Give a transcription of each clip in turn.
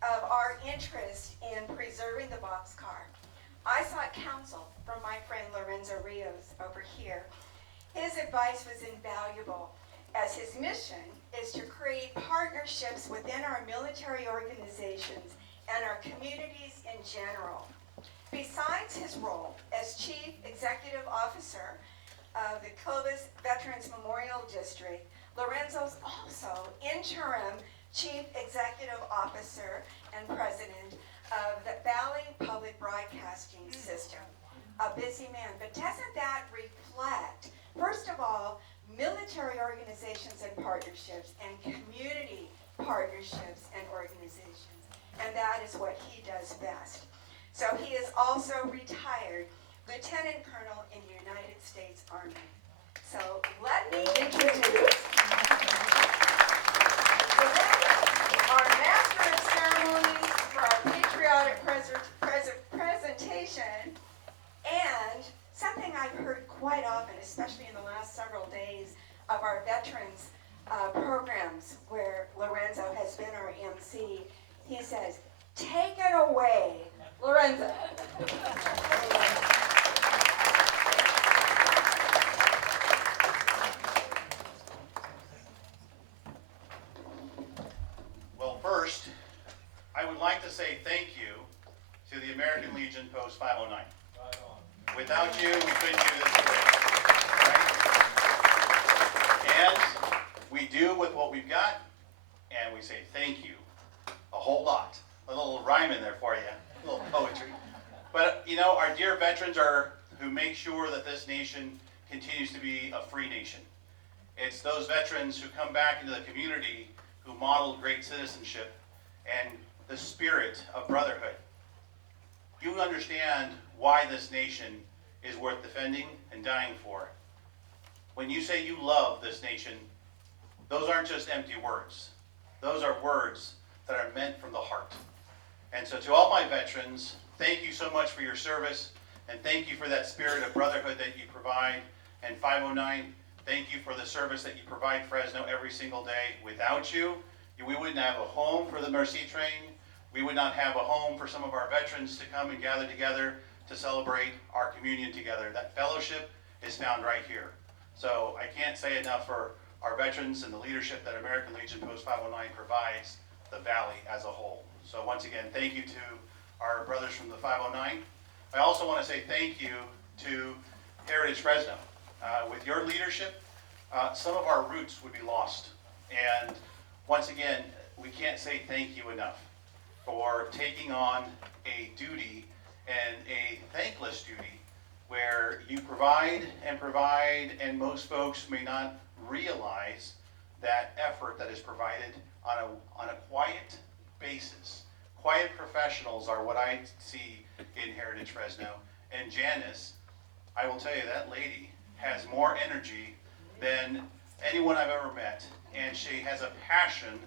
of our interest in preserving the boxcar, I sought counsel from my friend Lorenzo Rios over here. His advice was invaluable, as his mission is to create partnerships within our military organizations and our communities in general. Besides his role as Chief Executive Officer of the Clovis Veterans Memorial District, Lorenzo's also interim Chief Executive Officer and President of the Valley Public Broadcasting System. A busy man, but doesn't that reflect, first of all, military organizations and partnerships and community partnerships and organizations? And that is what he does best. So he is also retired Lieutenant Colonel in the United States Army. So let me introduce our Master of Ceremonies for our Patriotic presentation, and something I've heard quite often, especially in the last several days of our veterans programs where Lorenzo has been our MC. He says, "Take it away, Lorenzo." Well, first, I would like to say thank you to the American Legion Post 509. Without you, we couldn't do this today. Right? And we do with what we've got, and we say thank you a whole lot. A little rhyme in there for you, a little poetry. But, you know, our dear veterans are who make sure that this nation continues to be a free nation. It's those veterans who come back into the community who modeled great citizenship and the spirit of brotherhood. You understand why this nation is worth defending and dying for. When you say you love this nation, those aren't just empty words. Those are words that are meant from the heart. And so to all my veterans, thank you so much for your service, and thank you for that spirit of brotherhood that you provide. And 509, thank you for the service that you provide Fresno every single day. Without you, we wouldn't have a home for the Mercy Train. We would not have a home for some of our veterans to come and gather together to celebrate our communion together. That fellowship is found right here. So I can't say enough for our veterans and the leadership that American Legion Post 509 provides the Valley as a whole. So once again, thank you to our brothers from the 509. I also want to say thank you to Heritage Fresno. With your leadership, some of our roots would be lost. And once again, we can't say thank you enough for taking on a duty and a thankless duty where you provide, and most folks may not realize that effort that is provided on a quiet basis. Quiet professionals are what I see in Heritage Fresno. And Janice, I will tell you, that lady has more energy than anyone I've ever met. And she has a passion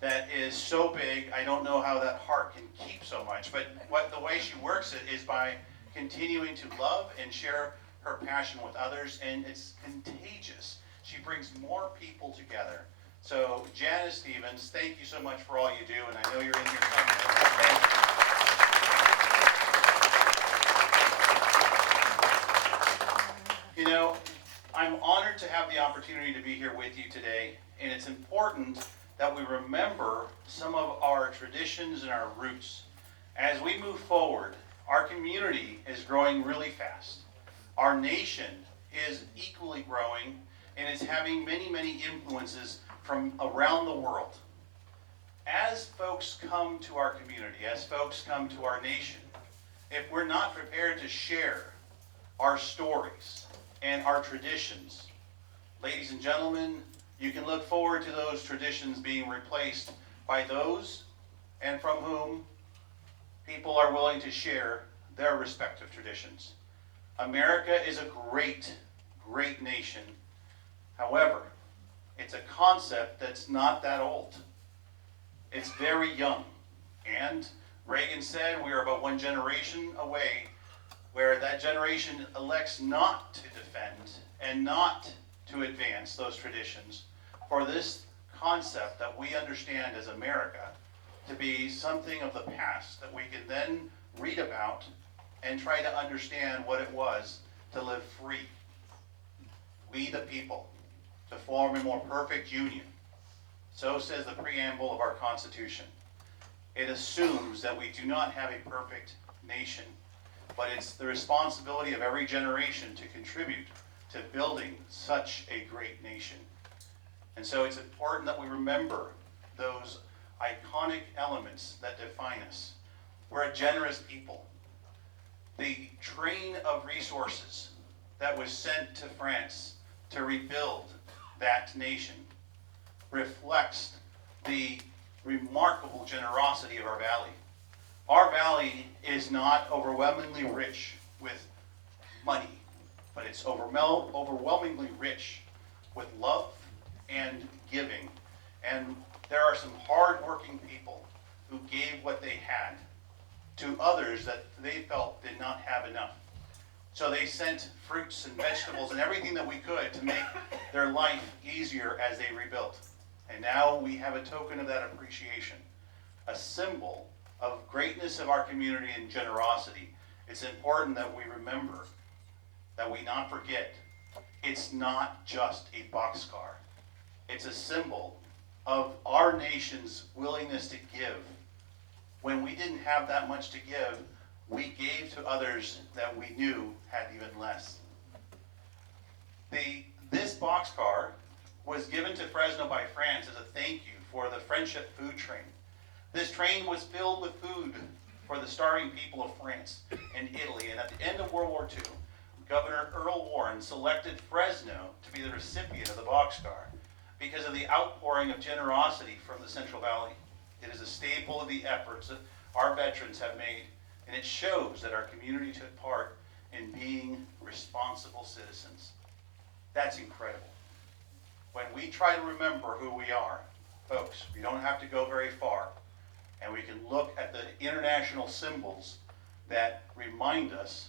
that is so big, I don't know how that heart can keep so much. But the way she works it is by continuing to love and share her passion with others, and it's contagious. She brings more people together. So Janice Stevens, thank you so much for all you do, and I know you're in here somewhere. You know, I'm honored to have the opportunity to be here with you today, and it's important that we remember some of our traditions and our roots. As we move forward, our community is growing really fast. Our nation is equally growing, and it's having many, many influences from around the world. As folks come to our community, as folks come to our nation, if we're not prepared to share our stories and our traditions, ladies and gentlemen, you can look forward to those traditions being replaced by those and from whom people are willing to share their respective traditions. America is a great, great nation. However, it's a concept that's not that old. It's very young. And Reagan said we are about one generation away where that generation elects not to defend and not to advance those traditions for this concept that we understand as America to be something of the past that we can then read about and try to understand what it was to live free. We the people, to form a more perfect union. So says the preamble of our Constitution. It assumes that we do not have a perfect nation, but it's the responsibility of every generation to contribute to building such a great nation. And so it's important that we remember those iconic elements that define us. We're a generous people. The train of resources that was sent to France to rebuild that nation reflects the remarkable generosity of our valley. Our valley is not overwhelmingly rich with money, but it's overwhelmingly rich with love and giving. And there are some hard-working people who gave what they had to others that they felt did not have enough. So they sent fruits and vegetables and everything that we could to make their life easier as they rebuilt. And now we have a token of that appreciation, a symbol of greatness of our community and generosity. It's important that we remember, that we not forget, it's not just a boxcar. It's a symbol of our nation's willingness to give. When we didn't have that much to give, we gave to others that we knew had even less. This boxcar was given to Fresno by France as a thank you for the Friendship Food Train. This train was filled with food for the starving people of France and Italy. And at the end of World War II, Governor Earl Warren selected Fresno to be the recipient of the boxcar because of the outpouring of generosity from the Central Valley. It is a staple of the efforts that our veterans have made, and it shows that our community took part in being responsible citizens. That's incredible. When we try to remember who we are, folks, we don't have to go very far, and we can look at the international symbols that remind us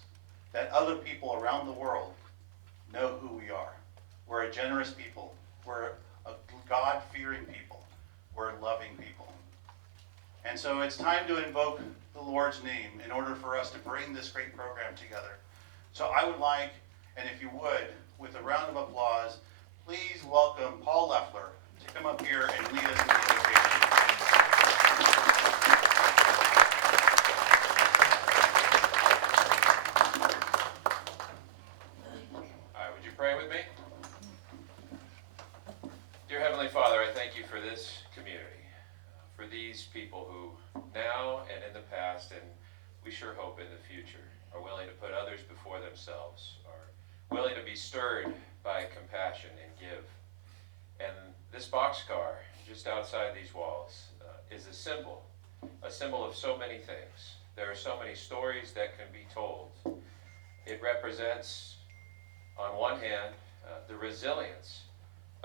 that other people around the world know who we are. We're a generous people. We're a God-fearing people. We're loving people. And so it's time to invoke the Lord's name in order for us to bring this great program together. So I would like, and if you would, with a round of applause, please welcome Paul Leffler to come up here and lead us in the invocation. All right, would you pray with me? Dear Heavenly Father, I thank you for this community, for these people who now and in the past, and we sure hope in the future, are willing to put others before themselves, are willing to be stirred by compassion and give. And this boxcar, just outside these walls, is a symbol of so many things. There are so many stories that can be told. It represents, on one hand, the resilience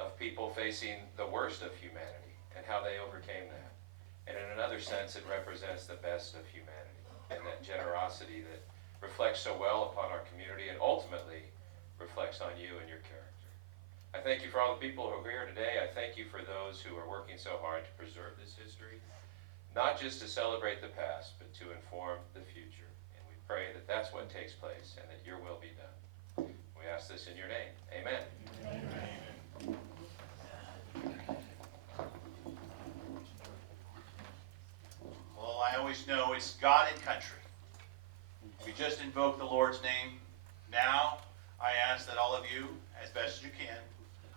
of people facing the worst of humanity and how they overcame that. And in another sense, it represents the best of humanity and that generosity that reflects so well upon our community and ultimately reflects on you and your character. I thank you for all the people who are here today. I thank you for those who are working so hard to preserve this history, not just to celebrate the past, but to inform the future. And we pray that that's what takes place and that your will be done. We ask this in your name. Amen. Amen. Well, I always know it's God and country. We just invoked the Lord's name. Now, I ask that all of you, as best as you can,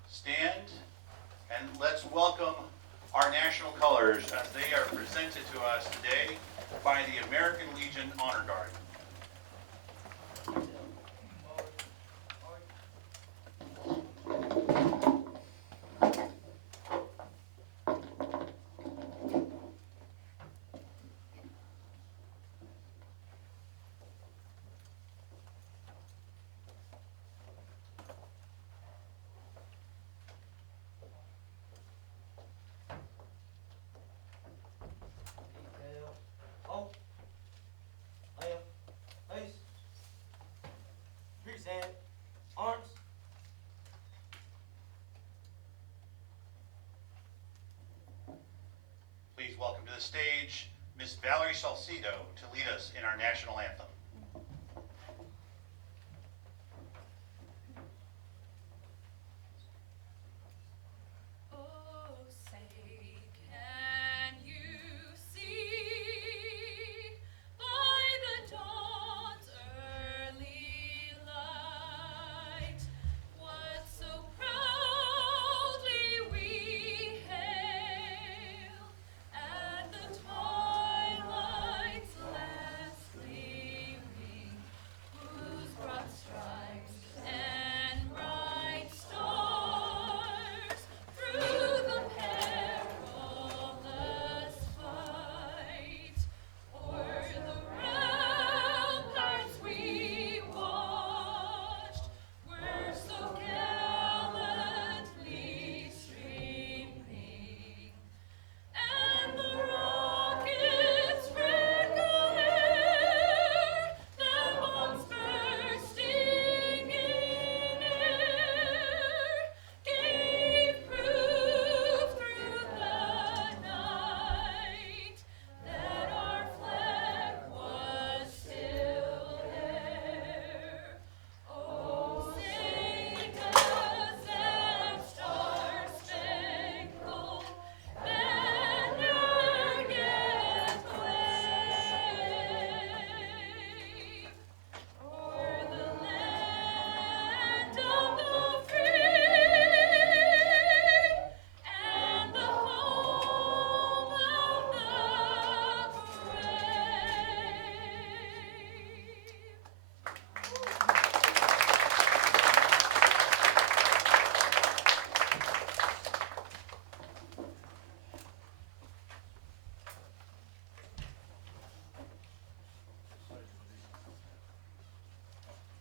stand and let's welcome our national colors as they are presented to us today by the American Legion Honor Guard. the stage Miss Valerie Salcido to lead us in our national anthem.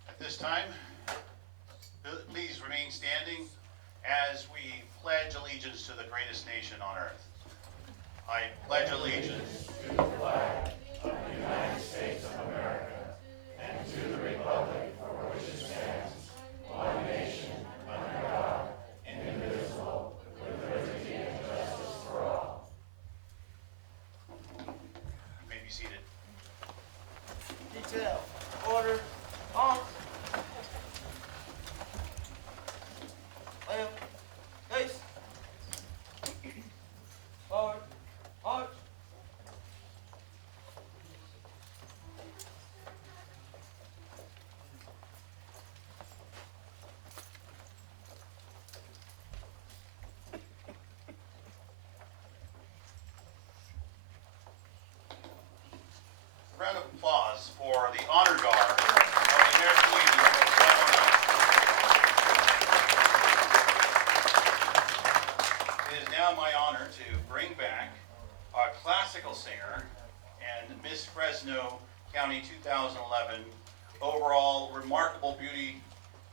At this time, please remain standing as we pledge allegiance to the greatest nation on earth. I pledge allegiance to the flag of the United States of America and to the republic for which it stands, one nation, under God, indivisible, with liberty and justice for all. You may be seated. Detail. Order. On. Lamb. Face. Forward. March. A round of applause for the honor guard of the American Legion of Illinois. It is now my honor to bring back our classical singer and Miss Fresno County 2011 overall remarkable beauty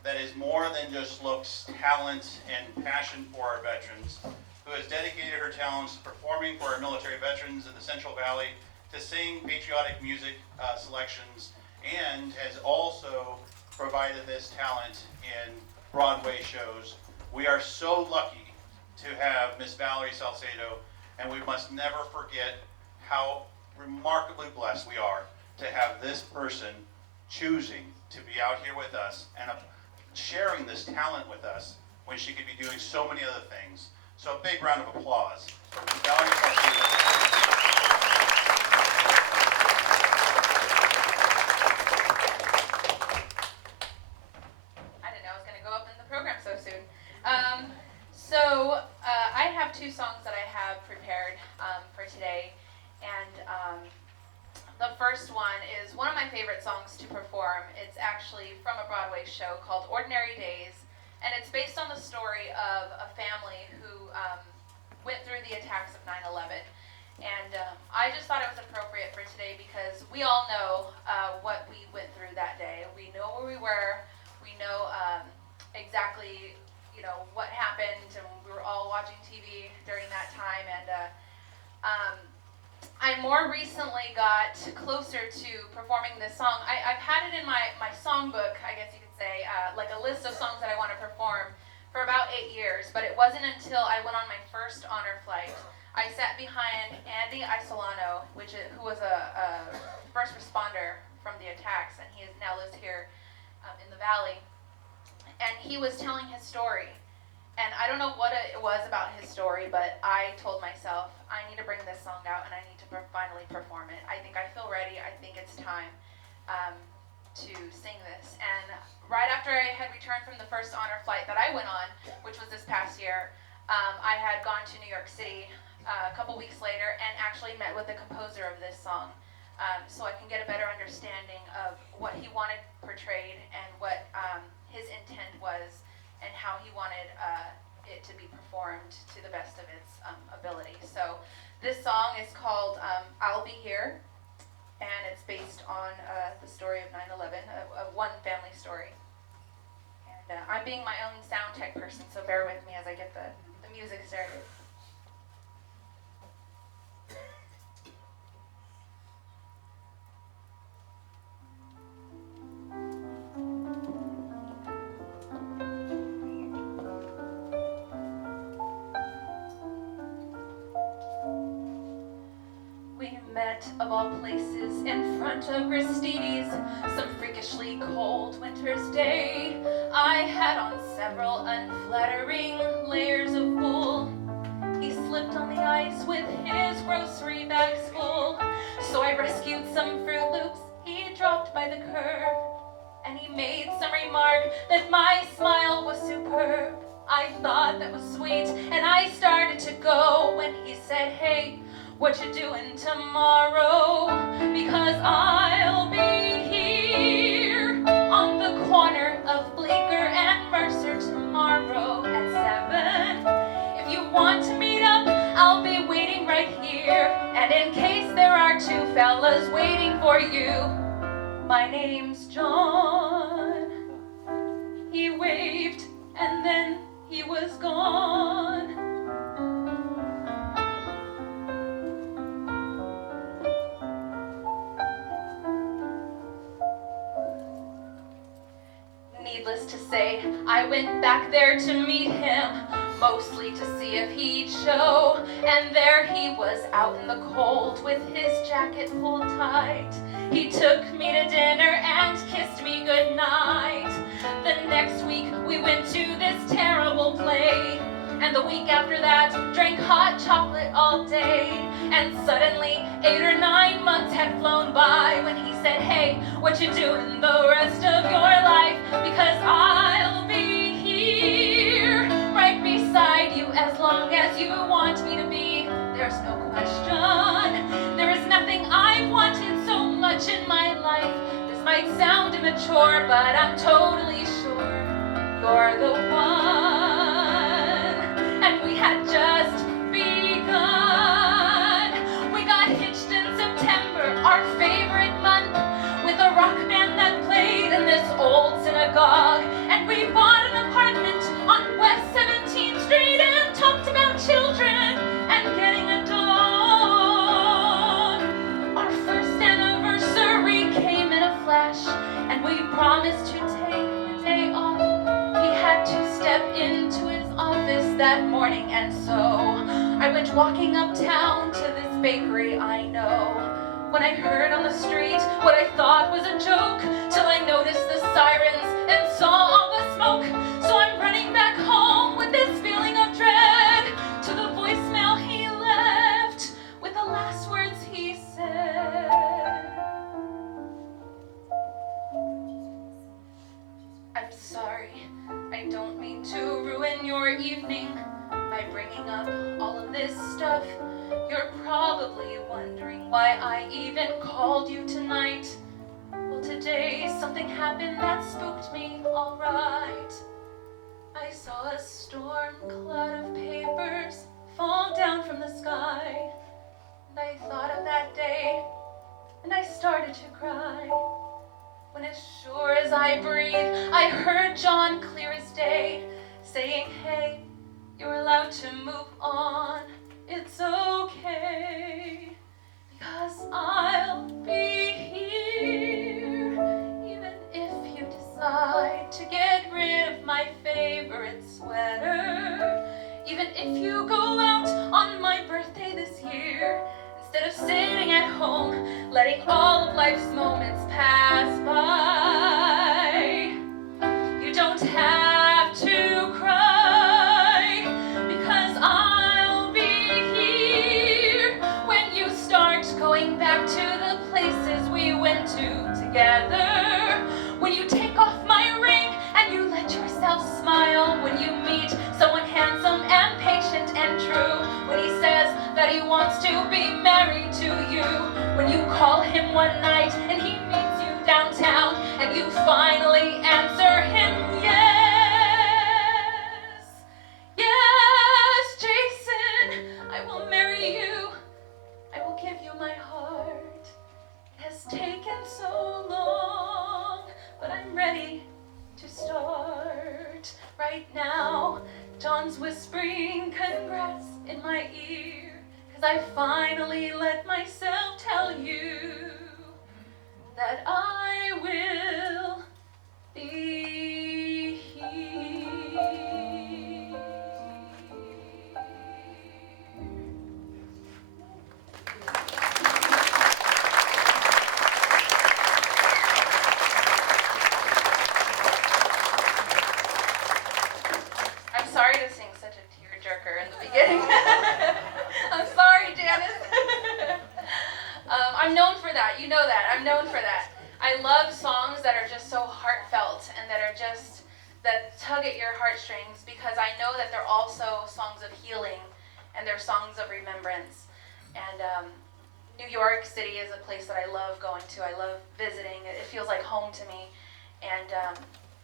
that is more than just looks, talent, and passion for our veterans, who has dedicated her talents to performing for our military veterans in the Central Valley, to sing patriotic music selections, and has also provided this talent in Broadway shows. We are so lucky to have Miss Valerie Salcido, and we must never forget how remarkably blessed we are to have this person choosing to be out here with us and sharing this talent with us when she could be doing so many other things. So a big round of applause for Miss Valerie Salcido. I have two songs that I have prepared for today, and the first one is one of my favorite songs to perform. It's actually from a Broadway show called Ordinary Days, and it's based on the story of a family who went through the attacks of 9/11. And I just thought it was appropriate for today because we all know what we went through that day. We know where we were. We know exactly what happened, and we were all watching TV during that time. And I more recently got closer to performing this song. I've had it in my songbook, I guess you could say, like a list of songs that I want to perform for about 8 years, but it wasn't until I went on my first honor flight I sat behind Andy Isolano, who was a first responder from the attacks, and he now lives here in the valley. And he was telling his story. And I don't know what it was about his story, but I told myself, I need to bring this song out and I need to finally perform it. I think I feel ready. I think it's time to sing this. And right after I had returned from the first honor flight that I went on, which was this past year, I had gone to New York City a couple weeks later and actually met with the composer of this song, so I can get a better understanding of what he wanted portrayed and what his intent was and how he wanted it to be performed to the best of its ability. So this song is called I'll Be Here, and it's based on the story of 9/11, of one family story. And I'm being my own sound tech person, so bear with me as I get the music started. We met, of all places, in front of Gristedes, some freakishly cold winter's day. I had on several unflattering layers of wool. He slipped on the ice with his grocery bags full. So I rescued some Fruit Loops he dropped by the curb, and he made some remark that my smile was superb. I thought that was sweet, and I started to go when he said, hey, what you doing tomorrow? Because I'll be here on the corner of Bleecker and Mercer tomorrow at 7. If you want to meet up, I'll be waiting right here. And in case there are two fellas waiting for you, my name's John. He waved and then he was gone. Needless to say, I went back there to meet him, mostly to see if he'd show. And there he was out in the cold with his jacket pulled tight. He took me to dinner and kissed me goodnight. The next week we went to this terrible play, and the week after that drank hot chocolate all day. And suddenly 8 or 9 months had flown by when he said, hey, what you doing the rest of your life? Because I'll be here right beside you as long as you want me to be. There's no question. There is nothing I've wanted so much in my life. This might sound immature, but I'm totally sure you're the one. And we had just begun. We got hitched in September, our favorite month, with a rock band that played in this old synagogue. And we bought an apartment on West 17th Street and talked about children and getting a dog. Our first anniversary came in a flash, and we promised to take the day off. He had to step into his office that morning, and so I went walking uptown to this bakery I know, when I heard on the street what I thought was a joke, till I noticed the sirens and saw all the smoke. So I'm running back home with this feeling of dread, to the voicemail he left with the last words he said. I'm sorry, I don't mean to ruin your evening by bringing up all of this stuff. You're probably wondering why I even called you tonight. Well, today something happened that spooked me, alright. I saw a storm cloud of papers fall down from the sky. And I thought of that day, and I started to cry. When as sure as I breathe, I heard John clear as day, saying, hey, you're allowed to move on. It's okay, because I'll be here, even if you decide to get rid of my favorite sweater, even if you go out on my birthday here. Instead of sitting at home, letting all of life's moments pass by. You don't have to cry, because I'll be here when you start going back to the places we went to together. When you take off my ring and you let yourself smile. When you meet someone handsome and patient and true. When he says that he wants to be married to you. When you call him one night and he meets you downtown and you finally answer him yes. Yes, Jason, I will marry you. I will give you my heart. It has taken so long, but I'm ready to start right now. John's whispering congrats in my ear, 'cause I finally let myself tell you that I will be here. I'm sorry to sing such a tearjerker in the beginning. I'm sorry, Janice. I'm known for that. You know that. I'm known for that. I love songs that are just so heartfelt and that tug at your heartstrings, because I know that they're also songs of healing and they're songs of remembrance. And New York City is a place that I love going to. I love visiting. It feels like home to me. And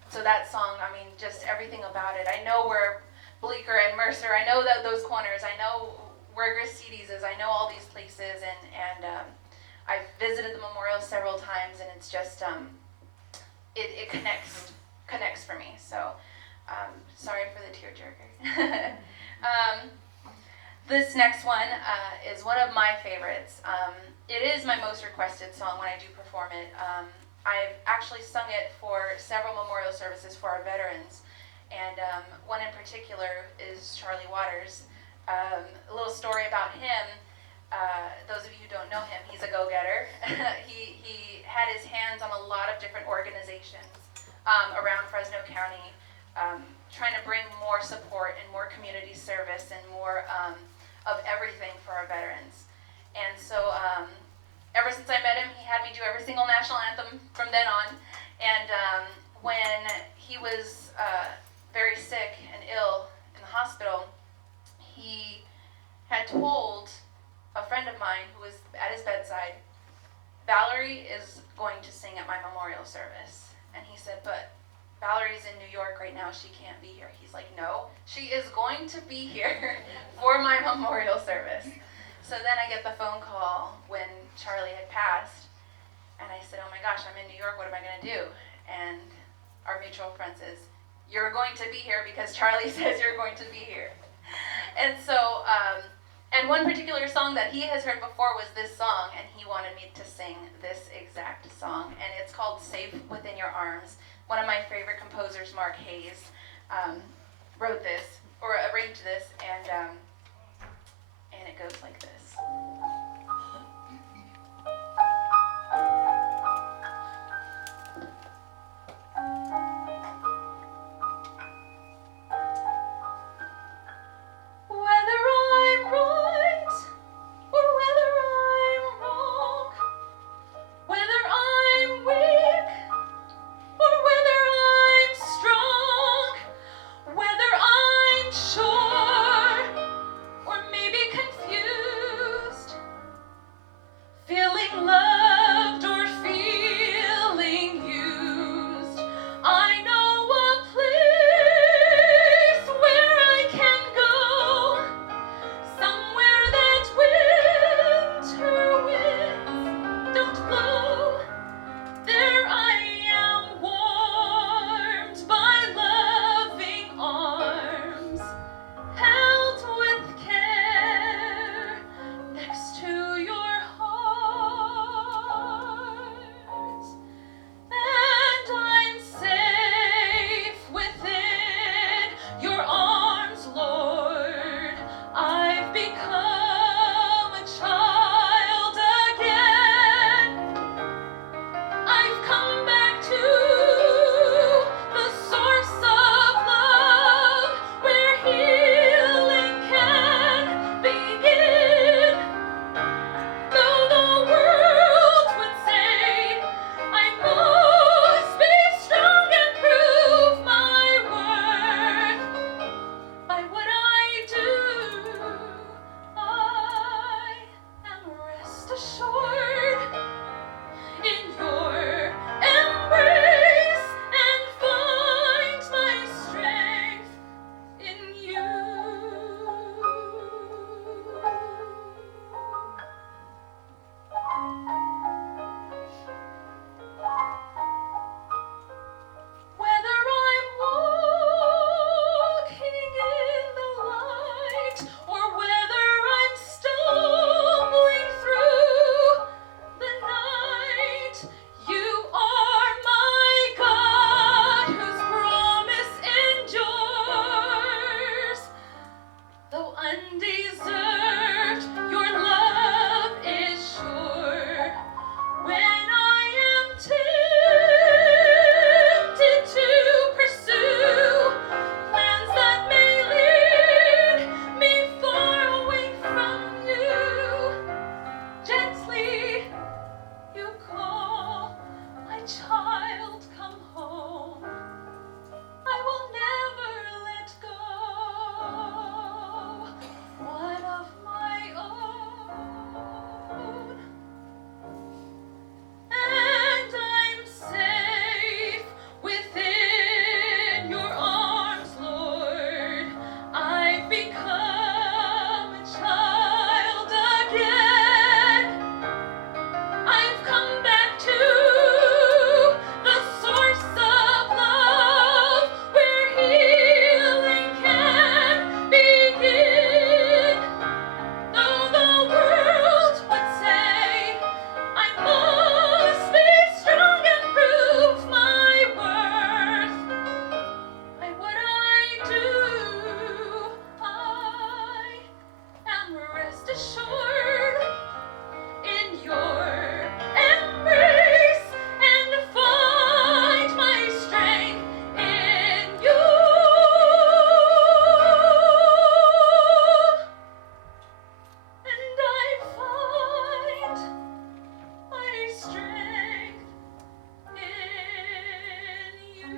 so that song, I mean, just everything about it. I know where Bleecker and Mercer, I know those corners. I know where Gracie's is. I know all these places, and I've visited the memorial several times, and it's just it connects for me. So sorry for the tearjerker. This next one is one of my favorites. It is my most requested song when I do perform it. I've actually sung it for several memorial services for our veterans, and one in particular is Charlie Waters. A little story about him. Those of you who don't know him, he's a go-getter. he had his hands on a lot of different organizations around Fresno County, trying to bring more support and more community service and more of everything for our veterans. And so ever since I met him, he had me do every single national anthem from then on. And when he was very sick and ill in the hospital, he had told a friend of mine who was at his bedside, Valerie is going to sing at my memorial service. And he said, but Valerie's in New York right now, she can't be here. He's like, no, she is going to be here for my memorial service. So then I get the phone call when Charlie had passed, and I said, oh my gosh, I'm in New York, what am I going to do? And our mutual friend says, you're going to be here because Charlie says you're going to be here. And so, and one particular song that he has heard before was this song, and he wanted me to sing this exact song, and it's called Safe Within Your Arms. One of my favorite composers, Mark Hayes, wrote this, or arranged this, and it goes like this. Whether I'm right or whether I'm wrong, whether I'm weak or whether I'm strong, whether I'm sure or whether I'm stumbling through the night. You are my God, whose promise endures. Though undeserved, your love is sure. When I am tempted to pursue plans that may lead me far away from you, gently you call, my child, come home. I will never let go one of my own. And I'm safe within your arms, Lord. I've become a child again. I've come back to the source of love, where healing can begin. Though the world would say I must be strong and prove my worth, what I do, I am rest assured in your embrace, and find my strength in you. And I find my strength in you.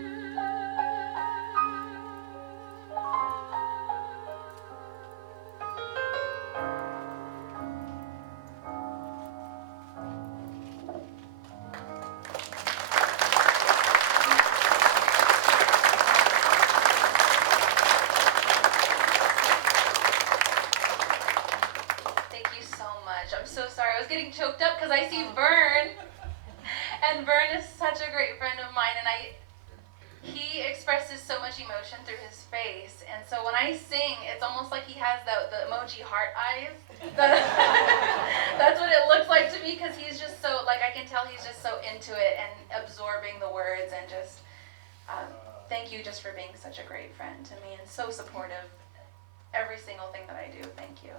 Thank you so much. I'm so sorry. I was getting choked up because I see Vern. And Vern is such a great friend of mine, and he expresses so much emotion through his face. And so when I sing, it's almost like he has the emoji heart eyes. That's what it looks like to me, because he's just so, like, I can tell he's just so into it and absorbing the words, and just thank you just for being such a great friend to me and so supportive every single thing that I do. Thank you.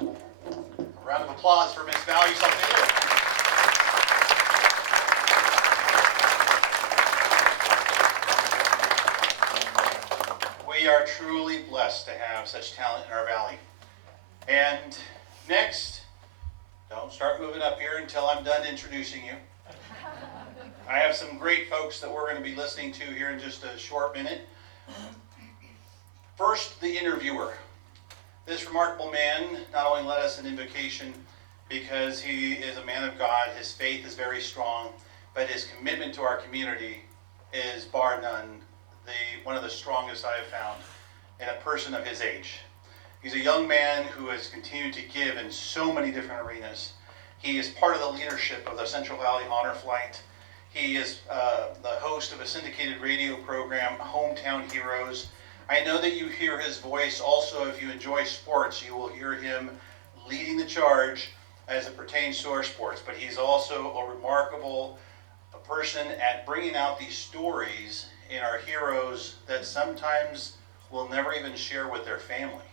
A round of applause for Miss Value Something New. We are truly blessed to have such talent in our valley. And next, don't start moving up here until I'm done introducing you. I have some great folks that we're going to be listening to here in just a short minute. First, the interviewer. This remarkable man not only led us an invocation because he is a man of God, his faith is very strong, but his commitment to our community is bar none one of the strongest I have found in a person of his age. He's a young man who has continued to give in so many different arenas. He is part of the leadership of the Central Valley Honor Flight. He is the host of a syndicated radio program, Hometown Heroes. I know that you hear his voice also. If you enjoy sports, you will hear him leading the charge as it pertains to our sports. But he's also a remarkable person at bringing out these stories in our heroes that sometimes will never even share with their family.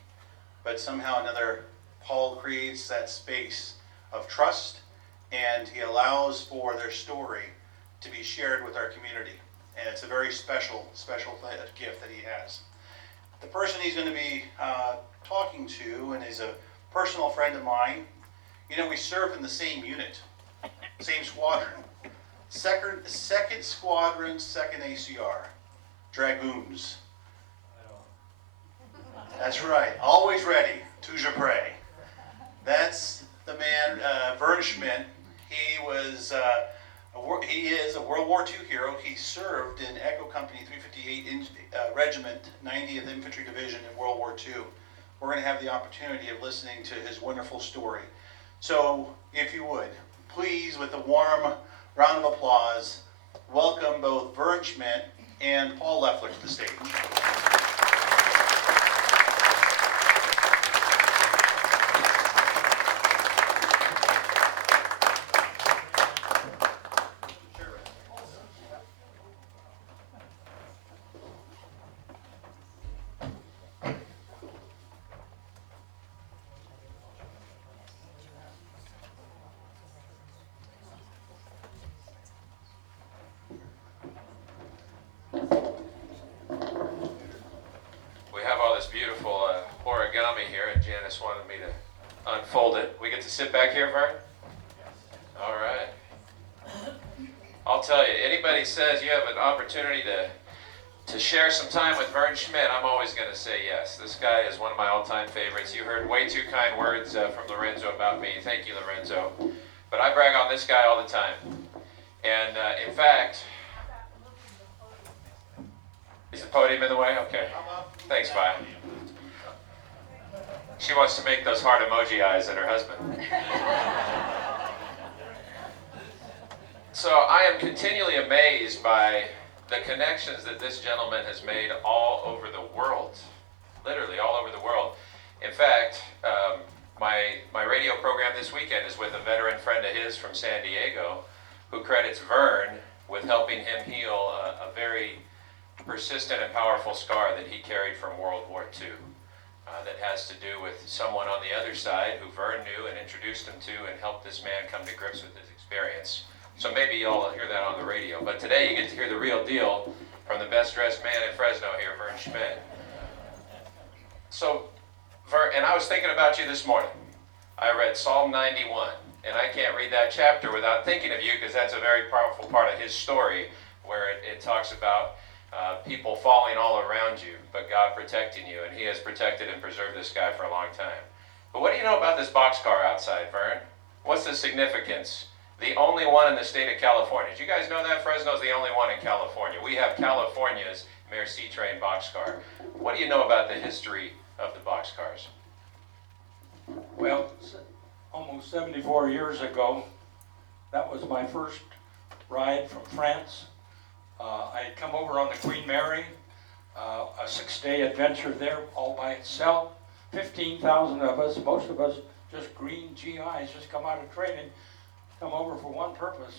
But somehow or another, Paul creates that space of trust, and he allows for their story to be shared with our community. And it's a very special gift that he has. The person he's going to be talking to, and is a personal friend of mine, you know, we served in the same unit, same squadron. Second Squadron, 2nd ACR, Dragoons. That's right, always ready, toujours prêt. That's the man, Vern Schmidt. He is a World War II hero. He served in Echo Company 358 Regiment, 90th Infantry Division in World War II. We're going to have the opportunity of listening to his wonderful story. So, if you would, please, with a warm round of applause, welcome both Vern Schmidt and Paul Leffler to the stage. We have all this beautiful origami here, and Janice wanted me to unfold it. We get to sit back here, Vern? All right. I'll tell you, anybody says you have an opportunity to share some time with Vern Schmidt, I'm always going to say yes. This guy is one of my all-time favorites. You heard way too kind words from Lorenzo about me. Thank you, Lorenzo. But I brag on this guy all the time. And in fact, is the podium in the way? Okay. Thanks, Vi. She wants to make those heart emoji eyes at her husband. So I am continually amazed by the connections that this gentleman has made all over the world. Literally all over the world. In fact, my radio program this weekend is with a veteran friend of his from San Diego who credits Vern with helping him heal a very persistent and powerful scar that he carried from World War II that has to do with someone on the other side who Vern knew and introduced him to and helped this man come to grips with his experience. So maybe you'll hear that on the radio. But today you get to hear the real deal from the best dressed man in Fresno here, Vern Schmidt. So, Vern, and I was thinking about you this morning. I read Psalm 91, and I can't read that chapter without thinking of you because that's a very powerful part of his story where it talks about people falling all around you, but God protecting you, and he has protected and preserved this guy for a long time. But what do you know about this boxcar outside, Vern? What's the significance? The only one in the state of California. Did you guys know that Fresno's the only one in California? We have California's Merci-train boxcar. What do you know about the history of the boxcars? Well, almost 74 years ago, that was my first ride from France. I had come over on the Queen Mary, a 6-day adventure there all by itself. 15,000 of us, most of us just green GIs, just come out of training, come over for one purpose.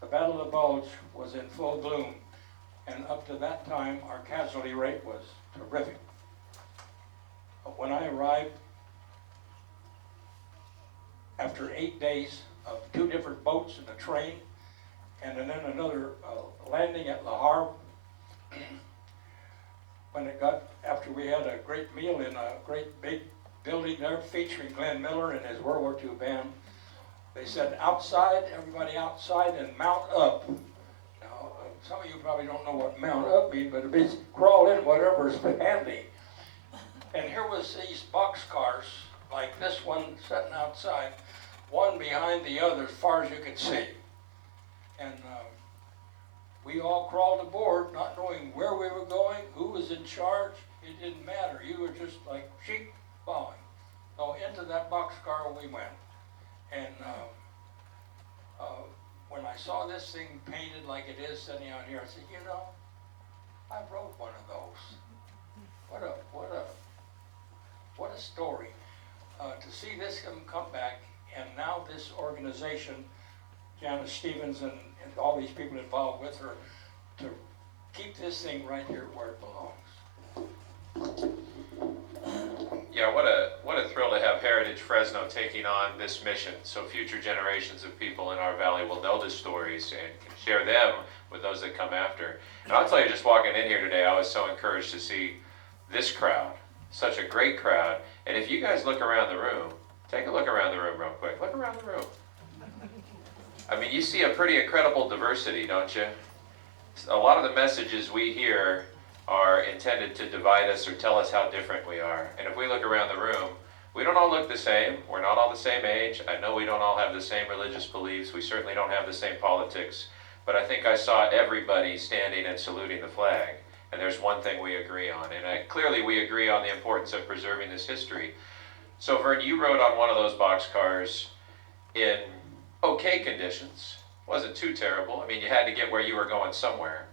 The Battle of the Bulge was in full bloom, and up to that time, our casualty rate was terrific. But when I arrived, after 8 days of 2 different boats in the train, and then another landing at Le Havre, when it got, after we had a great meal in a great big building there featuring Glenn Miller and his World War II band, they said outside, everybody outside, and mount up. Now, some of you probably don't know what mount up means, but it means crawl in whatever's handy. And here was these boxcars, like this one sitting outside, one behind the other as far as you could see. And we all crawled aboard, not knowing where we were going, who was in charge. It didn't matter. You were just like sheep following. So into that boxcar we went. And when I saw this thing painted like it is sitting out here, I said, you know, I wrote one of those. What a story. To see this come back, and now this organization, Janice Stevens and all these people involved with her, to keep this thing right here where it belongs. Yeah, what a thrill to have Heritage Fresno taking on this mission, so future generations of people in our valley will know the stories and can share them with those that come after. And I'll tell you, just walking in here today, I was so encouraged to see this crowd, such a great crowd. And if you guys look around the room, take a look around the room real quick. Look around the room. I mean, you see a pretty incredible diversity, don't you? A lot of the messages we hear are intended to divide us or tell us how different we are. And if we look around the room, we don't all look the same. We're not all the same age. I know we don't all have the same religious beliefs. We certainly don't have the same politics. But I think I saw everybody standing and saluting the flag. And there's one thing we agree on. And clearly we agree on the importance of preserving this history. So Vern, you rode on one of those boxcars in okay conditions. wasn't too terrible. I mean, you had to get where you were going somewhere.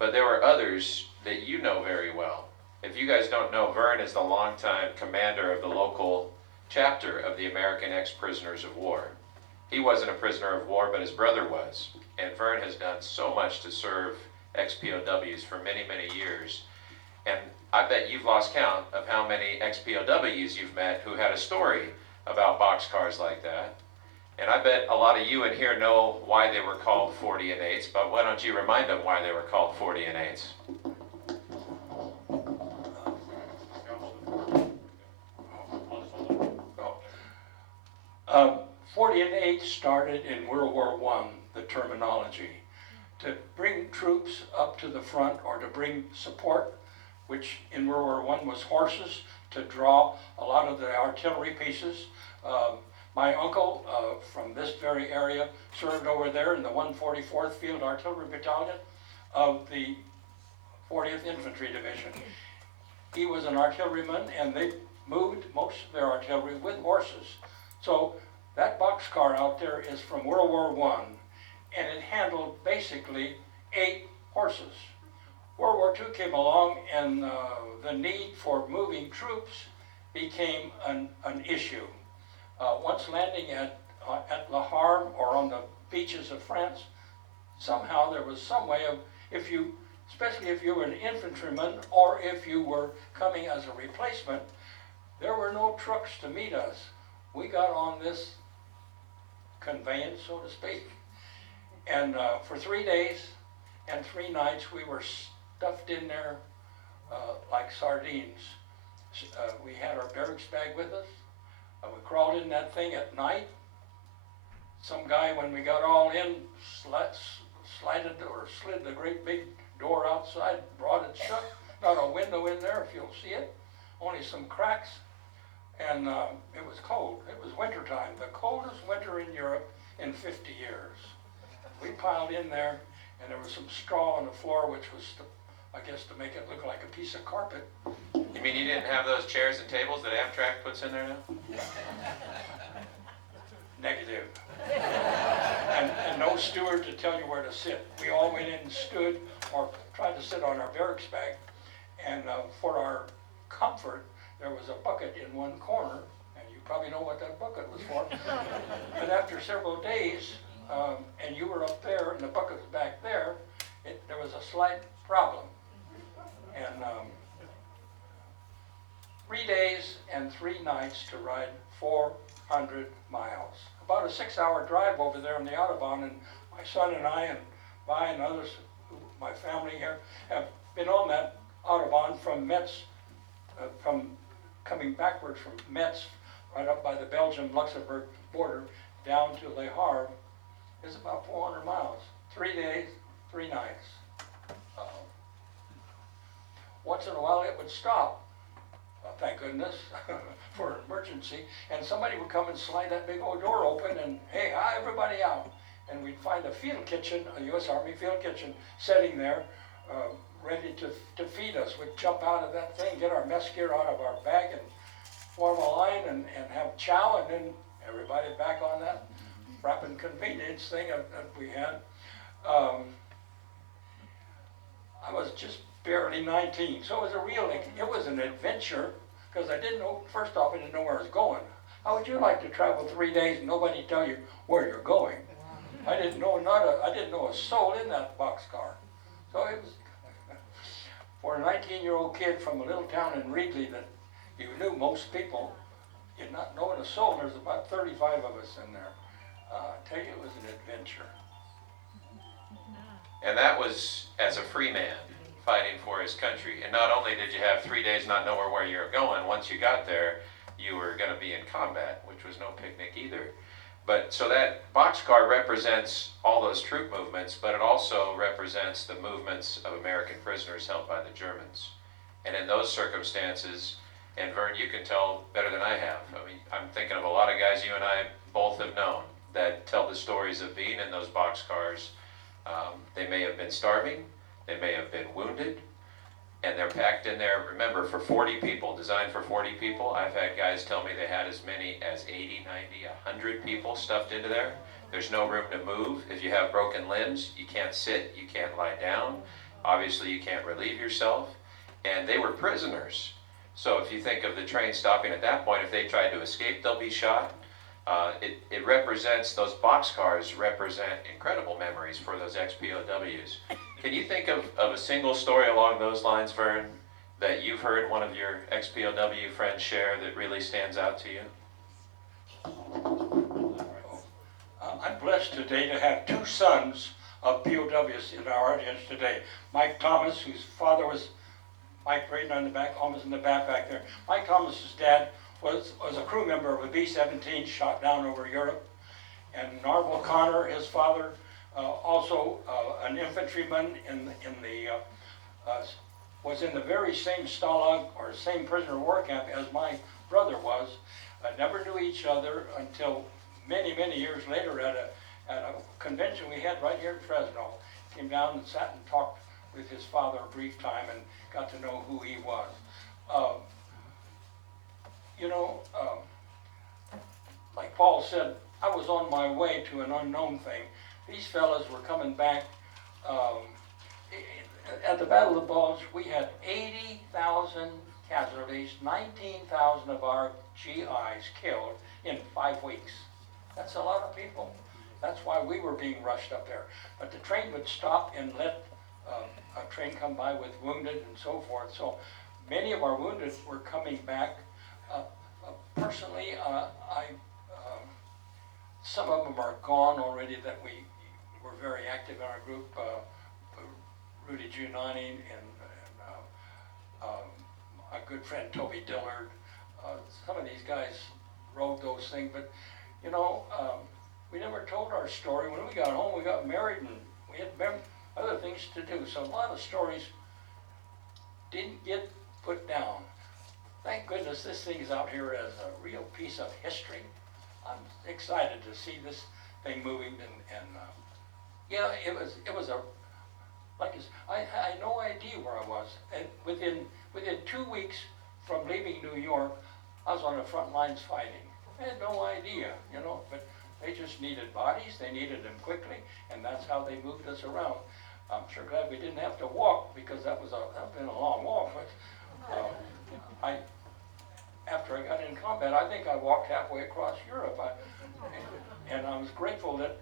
But there were others that you know very well. If you guys don't know, Vern is the longtime commander of the local chapter of the American Ex-Prisoners of War. He wasn't a prisoner of war, but his brother was. And Vern has done so much to serve ex-POWs for many, many years. And I bet you've lost count of how many ex-POWs you've met who had a story about boxcars like that. And I bet a lot of you in here know why they were called 40 and 8s, but why don't you remind them why they were called 40 and 8s? 40 and 8 started in World War I, the terminology, to bring troops up to the front or to bring support, which in World War I was horses, to draw a lot of the artillery pieces. My uncle from this very area served over there in the 144th Field Artillery Battalion of the 40th Infantry Division. He was an artilleryman, and they moved most of their artillery with horses. So that boxcar out there is from World War I, and it handled basically 8 horses. World War II came along, and the need for moving troops became an issue. Once landing at Le Havre or on the beaches of France, somehow there was some way of, especially if you were an infantryman or if you were coming as a replacement, there were no trucks to meet us. We got on this conveyance, so to speak, and for 3 days and 3 nights we were stuffed in there like sardines. We had our barracks bag with us. We crawled in that thing at night. Some guy, when we got all in, slid the great big door outside, brought it shut. Not a window in there, if you'll see it. Only some cracks. And it was cold. It was wintertime, the coldest winter in Europe in 50 years. We piled in there, and there was some straw on the floor, which was, I guess, to make it look like a piece of carpet. You mean you didn't have those chairs and tables that Amtrak puts in there now? Negative. And no steward to tell you where to sit. We all went in and stood or tried to sit on our barracks bag. And for our comfort, there was a bucket in one corner, and you probably know what that bucket was for. But after several days, and you were up there and the bucket was back there, there was a slight problem. And 3 days and 3 nights to ride 400 miles. About a 6-hour drive over there on the Autobahn, and my son and I and Vi and others, my family here, have been on that Autobahn from Metz, from coming backwards from Metz, right up by the Belgium-Luxembourg border, down to Le Havre, is about 400 miles. 3 days, 3 nights. Once in a while it would stop, thank goodness, for an emergency, and somebody would come and slide that big old door open and, hey, hi, everybody out. And we'd find a field kitchen, a U.S. Army field kitchen, sitting there, ready to feed us. We'd jump out of that thing, get our mess gear out of our bag, and form a line and have chow, and then everybody back on that rapid convenience thing that we had. I was just barely 19, so it was an adventure, because I didn't know, first off, I didn't know where I was going. How would you like to travel 3 days and nobody tell you where you're going? I didn't know a soul in that boxcar. So it was, for a 19-year-old kid from a little town in Reedley that you knew most people, you're not knowing a soul. There's about 35 of us in there. I tell you, it was an adventure. And that was as a free man fighting for his country. And not only did you have 3 days not knowing where you were going, once you got there, you were going to be in combat, which was no picnic either. But so that boxcar represents all those troop movements, but it also represents the movements of American prisoners held by the Germans. And in those circumstances, and Vern, you can tell better than I have. I mean, I'm thinking of a lot of guys you and I both have known that tell the stories of being in those boxcars. They may have been starving, they may have been wounded, and they're packed in there, remember, for 40 people, designed for 40 people. I've had guys tell me they had as many as 80, 90, 100 people stuffed into there. There's no room to move. If you have broken limbs, you can't sit, you can't lie down. Obviously, you can't relieve yourself. And they were prisoners. So if you think of the train stopping at that point, if they tried to escape, they'll be shot. It represents, those boxcars represent incredible memories for those ex-POWs. Can you think of a single story along those lines, Vern, that you've heard one of your ex-POW friends share that really stands out to you? I'm blessed today to have two sons of POWs in our audience today. Mike Thomas, whose father was Mike Braden on the back, almost in the back there. Mike Thomas's dad was a crew member of a B-17 shot down over Europe. And Narvel Connor, his father, also an infantryman was in the very same stalag or same prisoner of war camp as my brother was. Never knew each other until many, many years later at a convention we had right here in Fresno. Came down and sat and talked with his father a brief time and got to know who he was. Like Paul said, I was on my way to an unknown thing. These fellas were coming back. At the Battle of the Bulge, we had 80,000 casualties, 19,000 of our GIs killed in 5 weeks. That's a lot of people. That's why we were being rushed up there. But the train would stop and let a train come by with wounded and so forth. So many of our wounded were coming back. Personally, some of them are gone already that we were very active in our group. Rudy Giuliani and a good friend Toby Dillard. Some of these guys wrote those things, but we never told our story. When we got home, we got married and we had other things to do. So a lot of stories didn't get put down. Thank goodness this thing is out here as a real piece of history. I'm excited to see this thing moving and yeah, it was a, like I had no idea where I was. And within 2 weeks from leaving New York, I was on the front lines fighting. I had no idea, but they just needed bodies, they needed them quickly, and that's how they moved us around. I'm sure glad we didn't have to walk, because that'd been a long walk, but after I got in combat, I think I walked halfway across Europe. And I was grateful that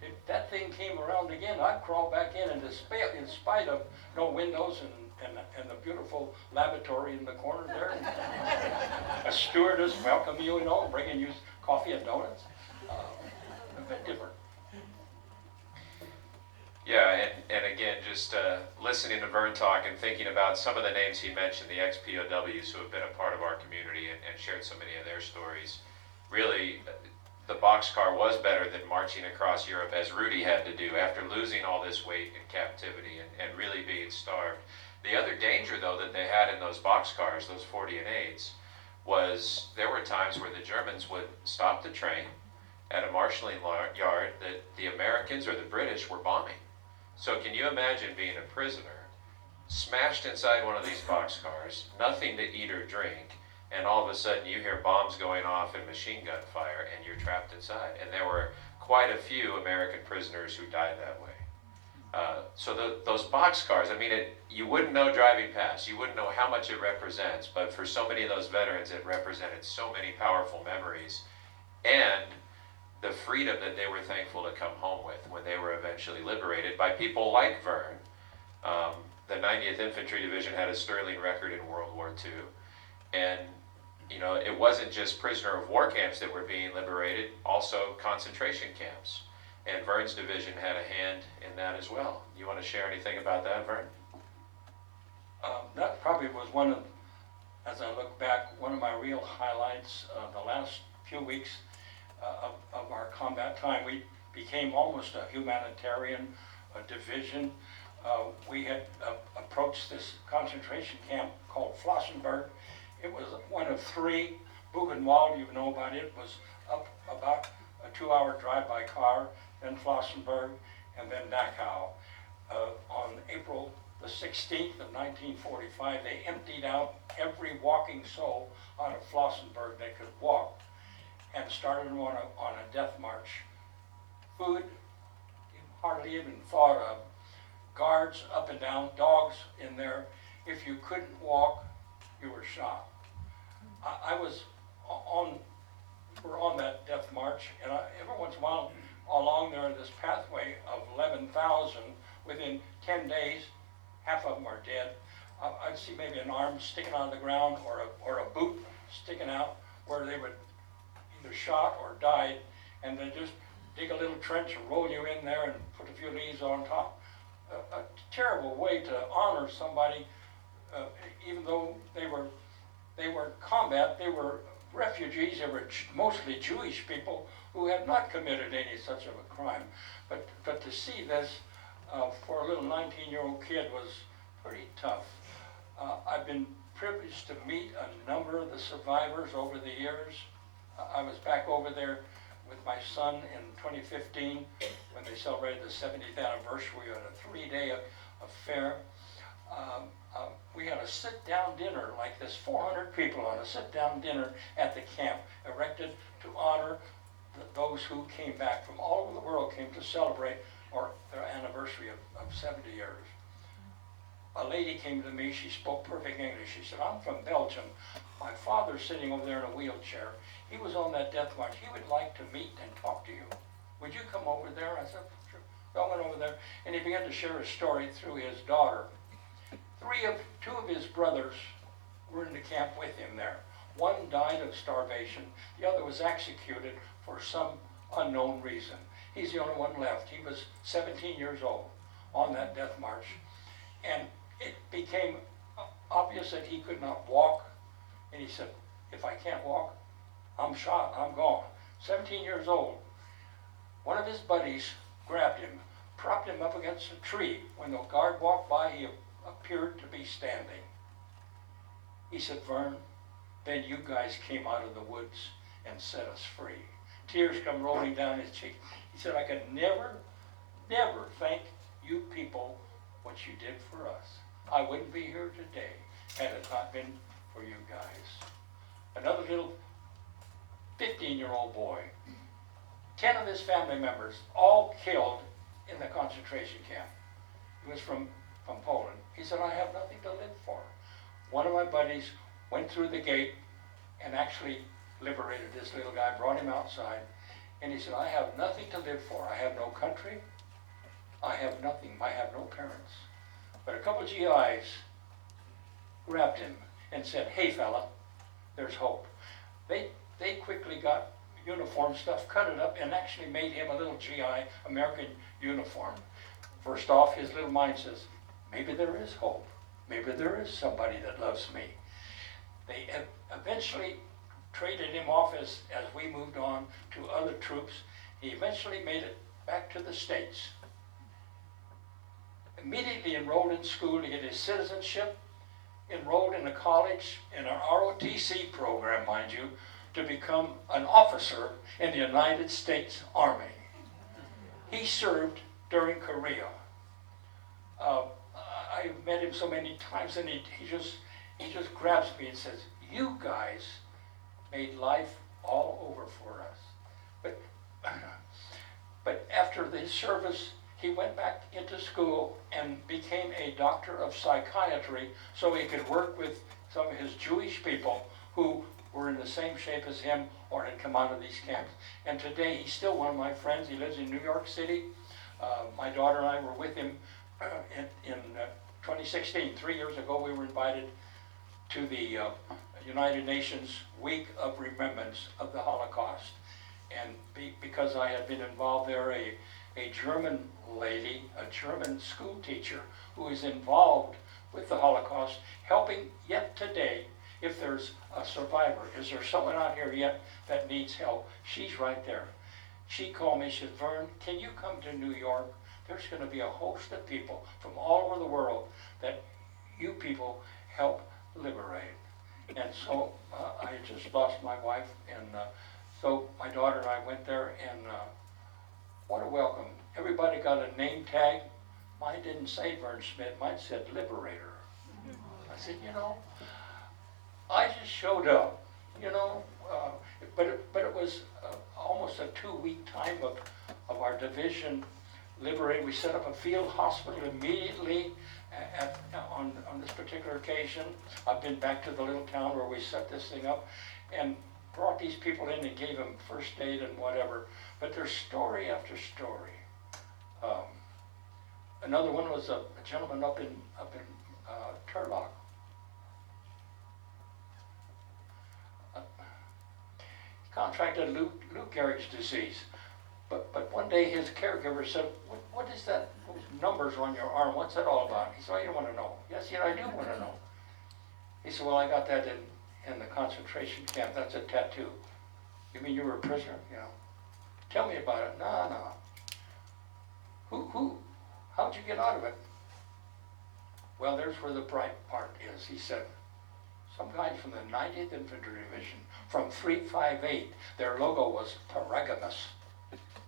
if that thing came around again, I'd crawl back in in spite of no windows and the beautiful lavatory in the corner there. A stewardess welcome you, bringing you coffee and donuts. A bit different. Yeah, and again, just listening to Vern talk and thinking about some of the names he mentioned, the ex-POWs who have been a part of our community and shared so many of their stories. Really, the boxcar was better than marching across Europe, as Rudy had to do after losing all this weight in captivity and really being starved. The other danger, though, that they had in those boxcars, those 40 and 8s, was there were times where the Germans would stop the train at a marshalling yard that the Americans or the British were bombing. So can you imagine being a prisoner, smashed inside one of these boxcars, nothing to eat or drink, and all of a sudden you hear bombs going off and machine gun fire, and you're trapped inside. And there were quite a few American prisoners who died that way. So those boxcars, you wouldn't know driving past, you wouldn't know how much it represents, but for so many of those veterans, it represented so many powerful memories, and the freedom that they were thankful to come home with when they were eventually liberated by people like Vern. The 90th Infantry Division had a sterling record in World War II. And, it wasn't just prisoner of war camps that were being liberated, also concentration camps. And Vern's division had a hand in that as well. You want to share anything about that, Vern? That probably was as I look back, one of my real highlights of the last few weeks of our combat time. We became almost a humanitarian division. We had approached this concentration camp called Flossenburg. It was one of 3. Buchenwald, you know about it, was up about a 2-hour drive by car, then Flossenburg, and then Dachau. On April the 16th of 1945, they emptied out every walking soul out of Flossenburg that could walk, and started on a death march food, hardly even thought of. Guards up and down, dogs in there. If you couldn't walk, you were shot. I was on, we're on that death march, and every once in a while along there, this pathway of 11,000, within 10 days, half of them are dead. I'd see maybe an arm sticking out of the ground or a boot sticking out where they would either shot or died, and they just dig a little trench and roll you in there and put a few leaves on top. A terrible way to honor somebody, even though they were combat, they were refugees, they were mostly Jewish people who had not committed any such of a crime. But to see this for a little 19-year-old kid was pretty tough. I've been privileged to meet a number of the survivors over the years. I was back over there with my son in 2015 when they celebrated the 70th anniversary of a 3-day affair. We had a sit-down dinner like this, 400 people on a sit-down dinner at the camp, erected to honor those who came back from all over the world, came to celebrate their anniversary of 70 years. A lady came to me, she spoke perfect English. She said, "I'm from Belgium. My father's sitting over there in a wheelchair. He was on that death march. He would like to meet and talk to you. Would you come over there?" I said, "Sure." So I went over there, and he began to share his story through his daughter. Two of his brothers were in the camp with him there. One died of starvation. The other was executed for some unknown reason. He's the only one left. He was 17 years old on that death march. And it became obvious that he could not walk. And he said, "If I can't walk, I'm shot, I'm gone." 17 years old. One of his buddies grabbed him, propped him up against a tree. When the guard walked by, he appeared to be standing. He said, "Vern, then you guys came out of the woods and set us free." Tears come rolling down his cheek. He said, "I could never thank you people what you did for us. I wouldn't be here today had it not been for you guys." Another little 15-year-old boy, 10 of his family members, all killed in the concentration camp. He was from Poland. He said, "I have nothing to live for." One of my buddies went through the gate and actually liberated this little guy, brought him outside, and he said, "I have nothing to live for. I have no country. I have nothing. I have no parents." But a couple of GIs grabbed him and said, "Hey fella, there's hope." They quickly got uniform stuff, cut it up, and actually made him a little GI American uniform. First off, his little mind says, maybe there is hope. Maybe there is somebody that loves me. They eventually traded him off as we moved on to other troops. He eventually made it back to the States. Immediately enrolled in school to get his citizenship, enrolled in a college, in an ROTC program, mind you, to become an officer in the United States Army. He served during Korea. I've met him so many times, and he just grabs me and says, "You guys made life all over for us." But after the service, he went back into school and became a doctor of psychiatry so he could work with some of his Jewish people who were in the same shape as him or had come out of these camps. And today he's still one of my friends. He lives in New York City. My daughter and I were with him in 2016. 3 years ago, we were invited to the United Nations Week of Remembrance of the Holocaust. And because I had been involved there, a German lady, a German school teacher who is involved with the Holocaust, helping yet today, if there's a survivor, is there someone out here yet that needs help? She's right there. She called me, she said, "Vern, can you come to New York? There's going to be a host of people from all over the world that you people help liberate." And so I just lost my wife, and so my daughter and I went there, and what a welcome. Everybody got a name tag. Mine didn't say Vern Smith, mine said Liberator. I said, I just showed up, but it was almost a 2-week time of of our division liberated. We set up a field hospital immediately on this particular occasion. I've been back to the little town where we set this thing up and brought these people in and gave them first aid and whatever. But there's story after story. Another one was a gentleman up in Turlock. Contracted Lou Gehrig's disease. But one day his caregiver said, what is that, those numbers on your arm, what's that all about? He said, oh, you don't want to know. Yes, I do want to know. He said, well, I got that in the concentration camp. That's a tattoo. You mean you were a prisoner? Yeah. Tell me about it. No. How'd you get out of it? Well, there's where the bright part is. He said, some guys from the 90th Infantry Division, from 358, their logo was Paragamus.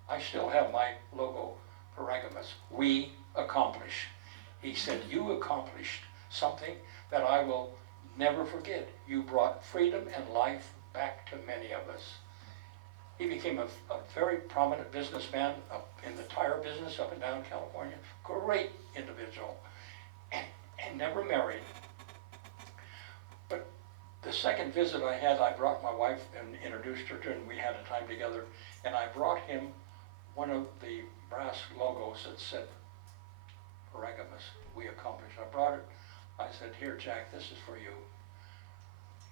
I still have my logo, Paragamus. We accomplish. He said, you accomplished something that I will never forget. You brought freedom and life back to many of us. He became a very prominent businessman in the tire business up and down California. Great individual. And never married. But the second visit I had, I brought my wife and introduced her to her, and we had a time together. And I brought him one of the brass logos that said, Paragamus, we accomplished. I brought it. I said, here, Jack, this is for you.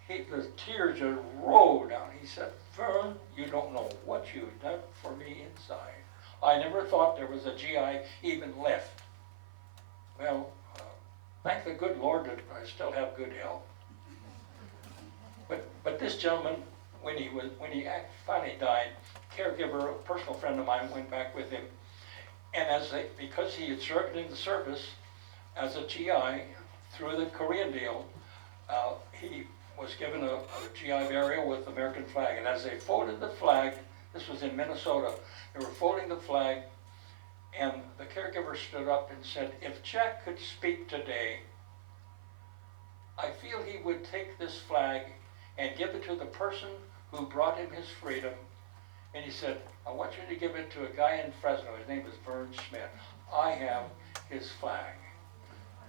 The tears just rolled down. He said, Vern, you don't know what you've done for me inside. I never thought there was a GI even left. Well, thank the good Lord that I still have good health. But this gentleman, when he finally died, caregiver, a personal friend of mine, went back with him, and because he had served in the service as a GI through the Korean deal, he was given a GI burial with the American flag. And as they folded the flag, this was in Minnesota, they were folding the flag, and the caregiver stood up and said, if Jack could speak today, I feel he would take this flag and give it to the person who brought him his freedom. And he said, I want you to give it to a guy in Fresno. His name is Vern Schmidt. I have his flag.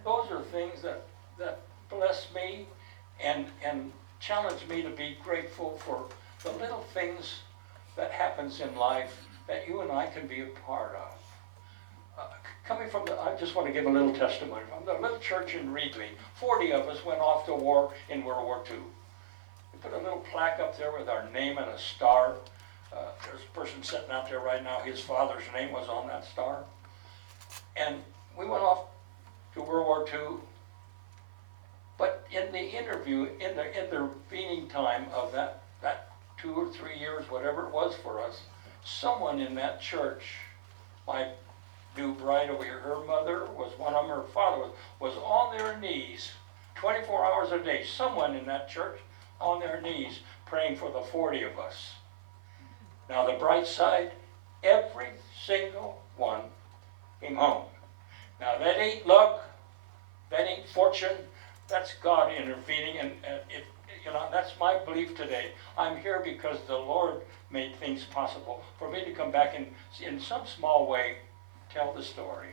Those are things that bless me and challenge me to be grateful for the little things that happens in life that you and I can be a part of. I just want to give a little testimony. From the little church in Reedley, 40 of us went off to war in World War II. We put a little plaque up there with our name and a star. There's a person sitting out there right now, his father's name was on that star. And we went off to World War II. But in the interview, in the intervening time of that 2 or 3 years, whatever it was for us, someone in that church, my new bride over here, her mother was one of them, her father was on their knees 24 hours a day. Someone in that church on their knees praying for the 40 of us. Now the bright side, every single one came home. Now that ain't luck, that ain't fortune, that's God intervening, and if that's my belief today. I'm here because the Lord made things possible for me to come back and, in some small way, tell the story.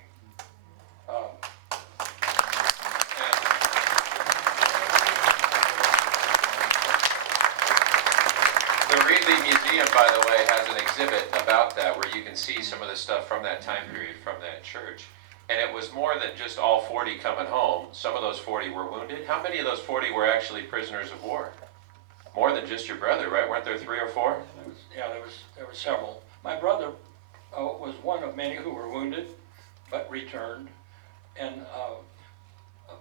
The Reedley Museum, by the way, has an exhibit about that where you can see some of the stuff from that time period from that church. And it was more than just all 40 coming home. Some of those 40 were wounded. How many of those 40 were actually prisoners of war? More than just your brother, right? Weren't there 3 or 4? There were several. My brother was one of many who were wounded, but returned. And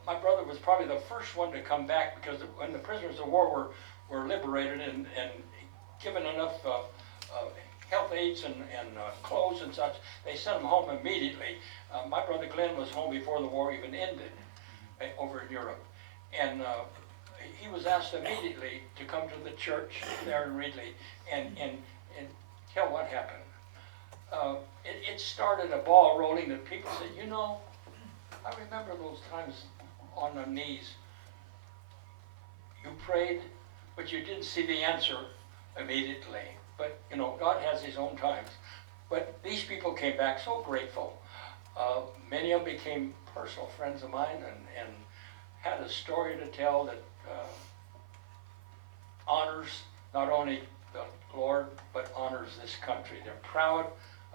my brother was probably the first one to come back, because when the prisoners of war were liberated and given enough health aids and clothes and such, they sent them home immediately. My brother Glenn was home before the war even ended over in Europe. And he was asked immediately to come to the church there in Reedley and tell what happened. It started a ball rolling that people said, I remember those times on the knees. You prayed, but you didn't see the answer immediately. But, God has his own times. But these people came back so grateful. Many of them became personal friends of mine and had a story to tell that honors not only the Lord, but honors this country. They're proud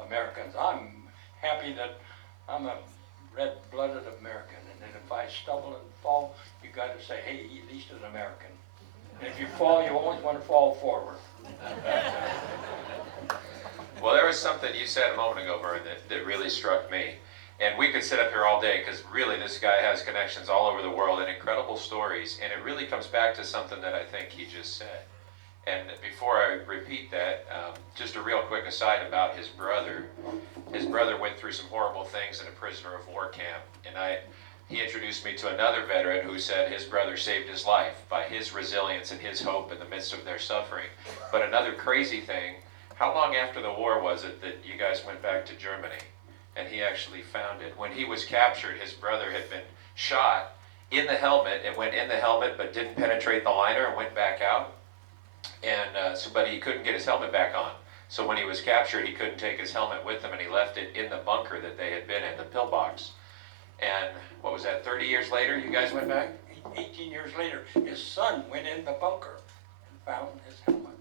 Americans. I'm happy that I'm a red-blooded American, and then if I stumble and fall, you got to say, hey, at least an American. And if you fall, you always want to fall forward. Well, there was something you said a moment ago, Vern, that really struck me. And we could sit up here all day because really this guy has connections all over the world and incredible stories. And it really comes back to something that I think he just said. And before I repeat that, just a real quick aside about his brother. His brother went through some horrible things in a prisoner of war camp. And he introduced me to another veteran who said his brother saved his life by his resilience and his hope in the midst of their suffering. But another crazy thing, how long after the war was it that you guys went back to Germany? And he actually found it. When he was captured, his brother had been shot in the helmet. It went in the helmet but didn't penetrate the liner and went back out. And but he couldn't get his helmet back on. So when he was captured, he couldn't take his helmet with him, and he left it in the bunker that they had been in, the pillbox. And what was that, 30 years later, you guys went back? 18 years later, his son went in the bunker and found his helmet.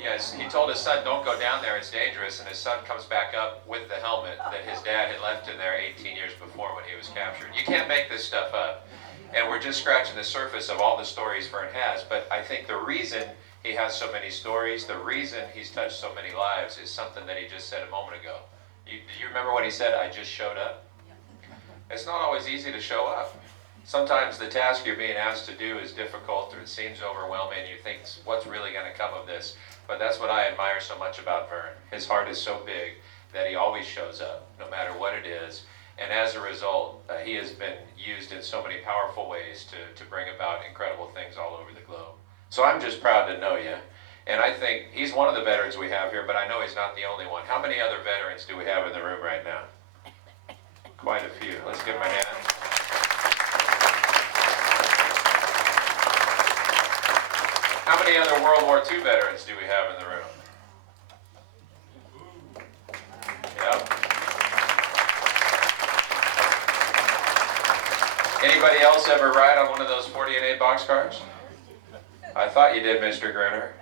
Yes, he told his son, don't go down there, it's dangerous. And his son comes back up with the helmet that his dad had left in there 18 years before when he was captured. You can't make this stuff up. And we're just scratching the surface of all the stories Vern has. But I think the reason he has so many stories, the reason he's touched so many lives is something that he just said a moment ago. Do you remember when he said, I just showed up? It's not always easy to show up. Sometimes the task you're being asked to do is difficult, or it seems overwhelming. You think, what's really going to come of this? But that's what I admire so much about Vern. His heart is so big that he always shows up, no matter what it is. And as a result, he has been used in so many powerful ways to bring about incredible things all over the globe. So I'm just proud to know you. And I think he's one of the veterans we have here, but I know he's not the only one. How many other veterans do we have in the room right now? Quite a few. Let's give him a hand. How many other World War II veterans do we have in the room? Yep. Anybody else ever ride on one of those 40-and-8 boxcars? I thought you did, Mr. Gruner.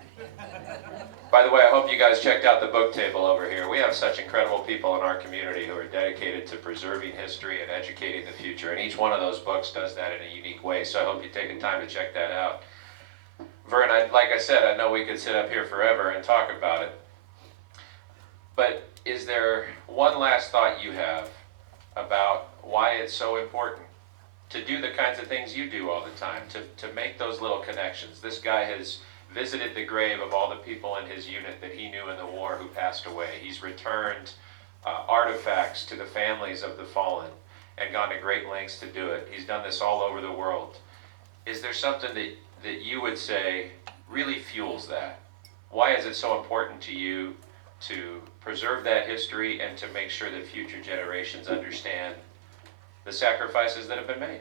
By the way, I hope you guys checked out the book table over here. We have such incredible people in our community who are dedicated to preserving history and educating the future, and each one of those books does that in a unique way, so I hope you take the time to check that out. Vern, like I said, I know we could sit up here forever and talk about it, but is there one last thought you have about why it's so important to do the kinds of things you do all the time, to make those little connections? This guy has visited the grave of all the people in his unit that he knew in the war who passed away. He's returned artifacts to the families of the fallen and gone to great lengths to do it. He's done this all over the world. Is there something that you would say really fuels that? Why is it so important to you to preserve that history and to make sure that future generations understand the sacrifices that have been made?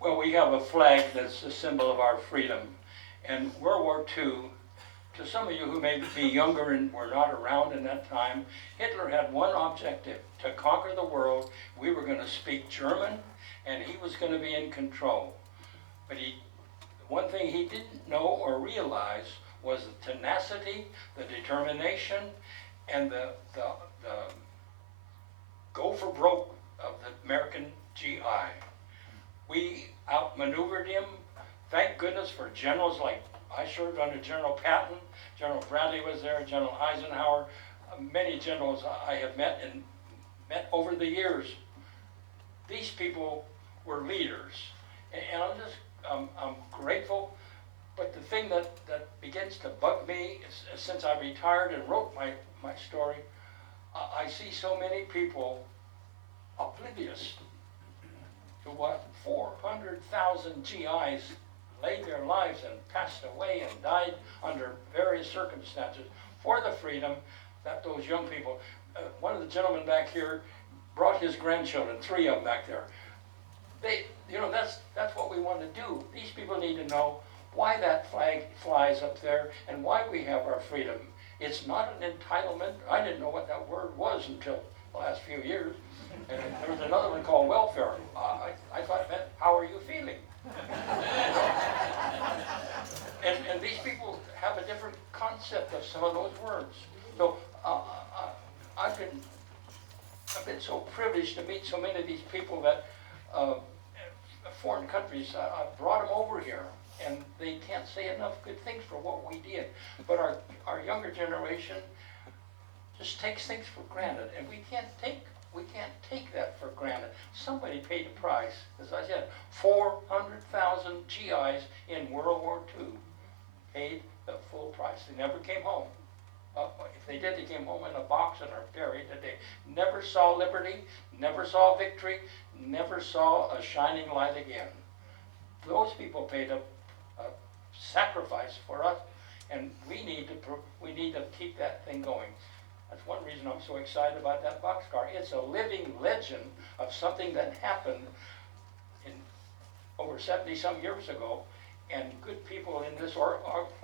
Well, we have a flag that's a symbol of our freedom. And World War II, to some of you who may be younger and were not around in that time, Hitler had one objective: to conquer the world. We were going to speak German, and he was going to be in control. But one thing he didn't know or realize was the tenacity, the determination, and the go for broke of the American GI. We outmaneuvered him. Thank goodness for generals like, I served under General Patton, General Bradley was there, General Eisenhower, many generals I have met over the years. These people were leaders, and I'm grateful. But the thing that begins to bug me is, since I retired and wrote my story, I see so many people oblivious to what 400,000 GIs laid their lives and passed away and died under various circumstances for the freedom that those young people, one of the gentlemen back here brought his grandchildren, 3 of them back there. That's what we want to do. These people need to know why that flag flies up there and why we have our freedom. It's not an entitlement. I didn't know what that word was until the last few years. And there was another one called welfare. I thought it meant, how are you feeling? And these people have a different concept of some of those words. So I've been so privileged to meet so many of these people that foreign countries. I brought them over here, and they can't say enough good things for what we did. But our younger generation just takes things for granted, and we can't take that for granted. Somebody paid a price. As I said, 400,000 GIs in World War II paid the full price. They never came home. If they did, they came home in a box and are buried. They never saw liberty, never saw victory, never saw a shining light again. Those people paid a sacrifice for us, and we need to keep that thing going. That's one reason I'm so excited about that boxcar. It's a living legend of something that happened in over 70-some years ago, and good people in this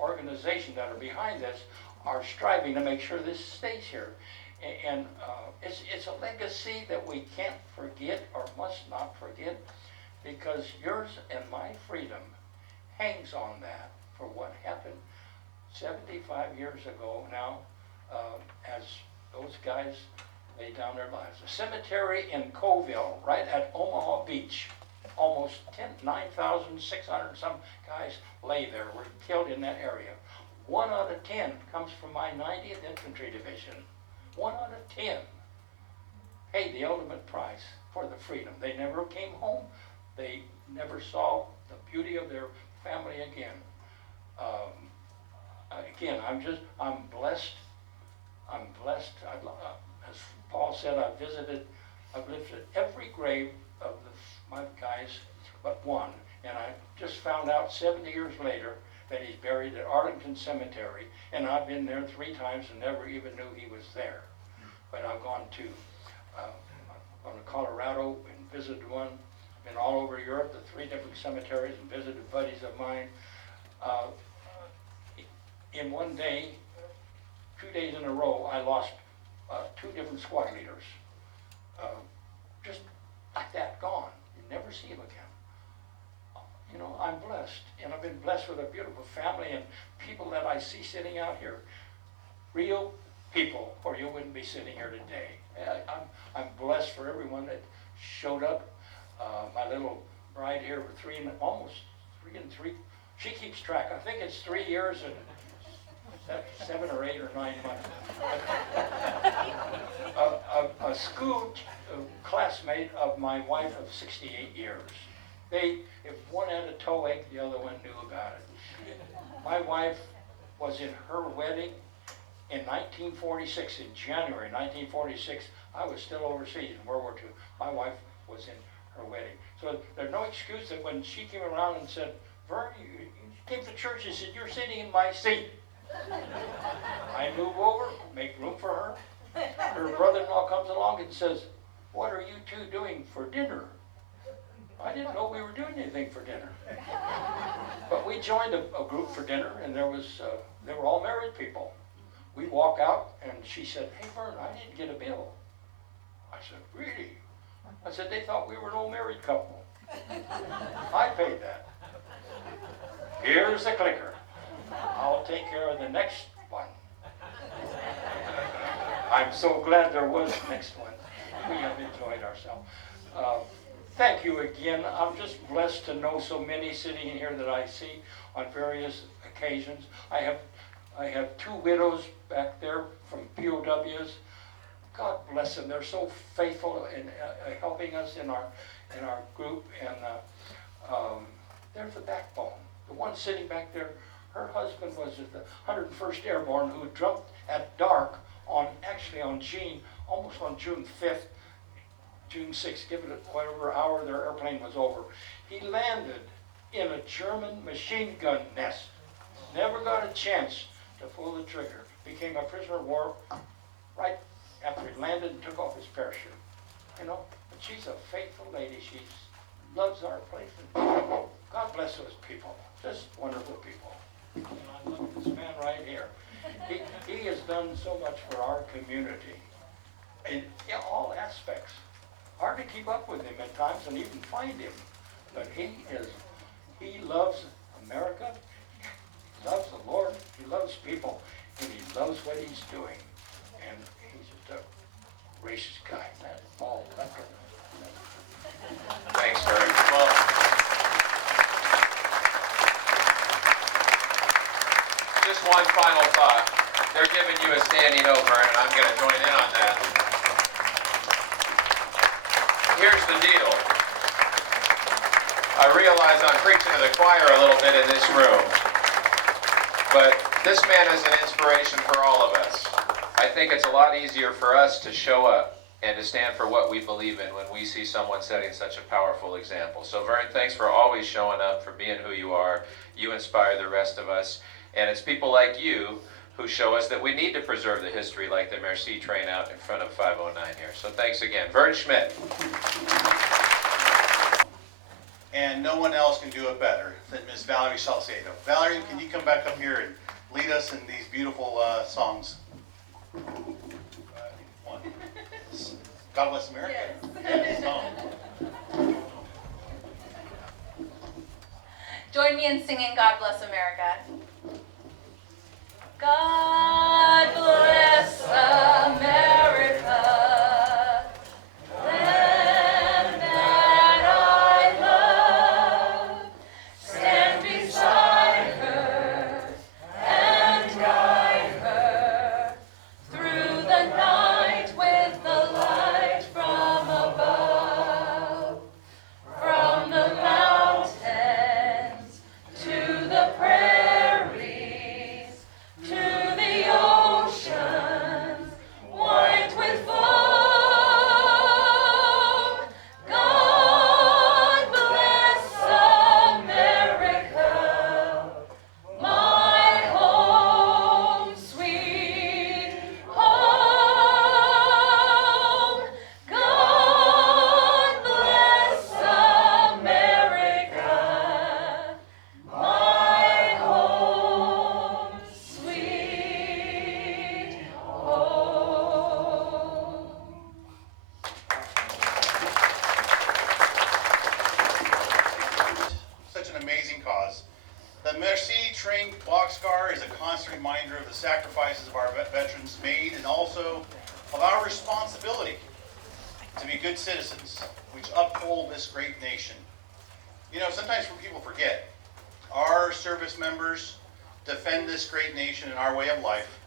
organization that are behind this are striving to make sure this stays here. And it's a legacy that we can't forget or must not forget, because yours and my freedom hangs on that for what happened 75 years ago now, as those guys laid down their lives. A cemetery in Coville, right at Omaha Beach, almost 9,600 some guys lay there, were killed in that area. 1 out of 10 comes from my 90th Infantry Division. 1 out of 10 paid the ultimate price for the freedom. They never came home. They never saw the beauty of their family again. Again, I'm blessed. I'm blessed. As Paul said, I've visited every grave of my guys but one. And I just found out 70 years later that he's buried at Arlington Cemetery, and I've been there 3 times and never even knew he was there. But I've gone to Colorado and visited one, been all over Europe, the 3 different cemeteries, and visited buddies of mine. In one day, 2 days in a row, I lost 2 different squad leaders. Just like that, gone. You never see them again. You know, I'm blessed, and I've been blessed with a beautiful family and people that I see sitting out here. Real people, or you wouldn't be sitting here today. I'm blessed for everyone that showed up. My little bride here for almost 3 and 3. She keeps track. I think it's 3 years and 7 or 8 or 9 months. A school classmate of my wife of 68 years. If one had a toe ache, the other one knew about it. My wife was in her wedding in 1946, in January 1946. I was still overseas in World War II. My wife was in her wedding. So there's no excuse that when she came around and said, Vern, you came to church and said, you're sitting in my seat. I move over, make room for her. Her brother-in-law comes along and says, what are you 2 doing for dinner? I didn't know we were doing anything for dinner. But we joined a group for dinner, and they were all married people. We walk out, and she said, hey, Vern, I didn't get a bill. I said, really? I said, they thought we were an old married couple. I paid that. Here's the clicker. I'll take care of the next one. I'm so glad there was the next one. We have enjoyed ourselves. Thank you again. I'm just blessed to know so many sitting in here that I see on various occasions. I have 2 widows back there from POWs. God bless them. They're so faithful in helping us in our group, and they're the backbone. The one sitting back there, her husband was at the 101st Airborne, who jumped at dark on June 5th, June 6th, given it whatever hour their airplane was over. He landed in a German machine gun nest. Never got a chance to pull the trigger. Became a prisoner of war right after he landed and took off his parachute. You know, but she's a faithful lady. She loves our place. And God bless those people. Just wonderful people. And I love this man right here. He has done so much for our community in all aspects. Hard to keep up with him at times and even find him. But he loves America, he loves the Lord, he loves people, and he loves what he's doing. And he's just a gracious guy, man. Paul Becker. Thanks, Kurt. Well, just one final thought. They're giving you a standing over, and I'm going to join in on that. Here's the deal. I realize I'm preaching to the choir a little bit in this room, but this man is an inspiration for all of us. I think it's a lot easier for us to show up and to stand for what we believe in when we see someone setting such a powerful example. So Vern, thanks for always showing up, for being who you are. You inspire the rest of us. And it's people like you who show us that we need to preserve the history, like the Merci train out in front of 509 here. So thanks again. Vern Schmidt. And no one else can do it better than Miss Valerie Salcedo. Valerie, can you come back up here and lead us in these beautiful songs? One. God Bless America. Yes. Song. Join me in singing God Bless America. God bless America, land that I love. Stand beside her and guide her through the night with the light from above. From the mountains to the prairies, to the oceans white with foam. God bless America, my home, sweet home. God bless America, my home, sweet home. Such an amazing cause. The Merci Train Boxcar is a constant reminder of the sacrifices of our veterans made and also of our responsibility to be good citizens which uphold this great nation. You know, sometimes people forget our service members defend this great nation and our way of life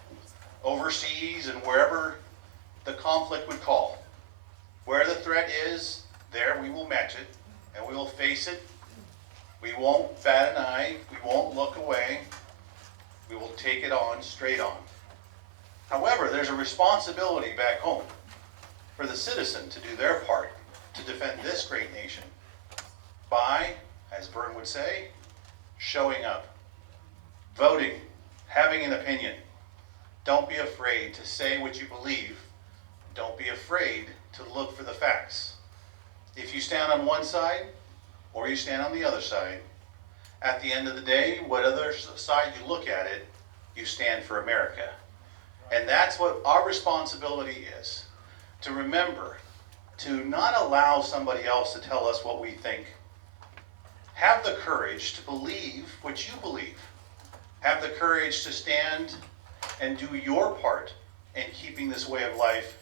overseas and wherever the conflict would call. Where the threat is, there we will match it and we will face it. We won't bat an eye. We won't look away. We will take it on, straight on. However, there's a responsibility back home for the citizen to do their part to defend this great nation by, as Vern would say, showing up, voting, having an opinion. Don't be afraid to say what you believe. Don't be afraid to look for the facts. If you stand on one side, or you stand on the other side, at the end of the day, what other side you look at it, you stand for America. And that's what our responsibility is, to remember to not allow somebody else to tell us what we think. Have the courage to believe what you believe. Have the courage to stand and do your part in keeping this way of life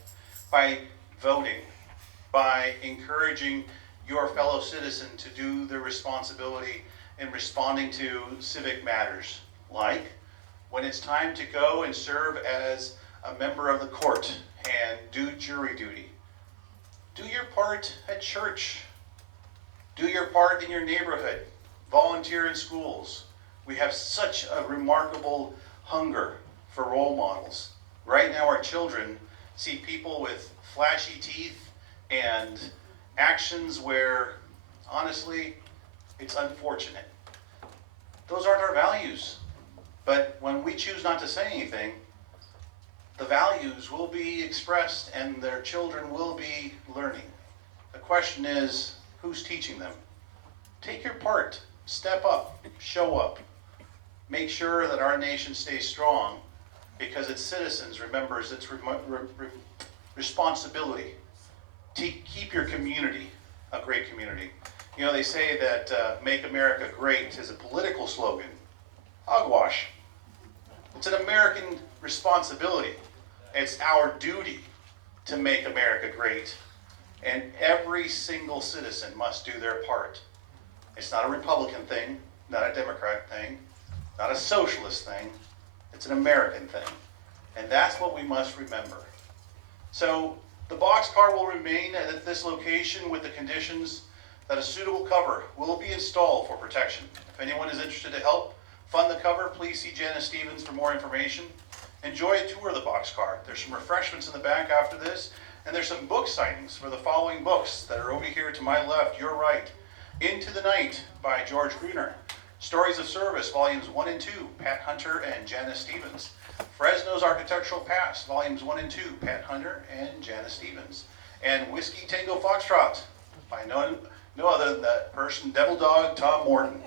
by voting, by encouraging your fellow citizen to do their responsibility in responding to civic matters, like when it's time to go and serve as a member of the court and do jury duty. Do your part at church. Do your part in your neighborhood. Volunteer in schools. We have such a remarkable hunger for role models. Right now our children see people with flashy teeth and actions where, honestly, it's unfortunate. Those aren't our values. But when we choose not to say anything, the values will be expressed and their children will be learning. The question is, who's teaching them? Take your part. Step up. Show up. Make sure that our nation stays strong because its citizens remembers its responsibility to keep your community a great community. You know, they say that Make America Great is a political slogan. Hogwash. It's an American responsibility. It's our duty to make America great. And every single citizen must do their part. It's not a Republican thing, not a Democrat thing, not a socialist thing. It's an American thing. And that's what we must remember. So the boxcar will remain at this location with the conditions that a suitable cover will be installed for protection. If anyone is interested to help fund the cover, please see Janice Stevens for more information. Enjoy a tour of the boxcar. There's some refreshments in the back after this, and there's some book signings for the following books that are over here to my left, your right. Into the Night by George Gruner. Stories of Service, Volumes 1 and 2, Pat Hunter and Janice Stevens. Fresno's Architectural Past, Volumes 1 and 2, Pat Hunter and Janice Stevens. And Whiskey Tango Foxtrot by no other than that person, Devil Dog Tom Morton.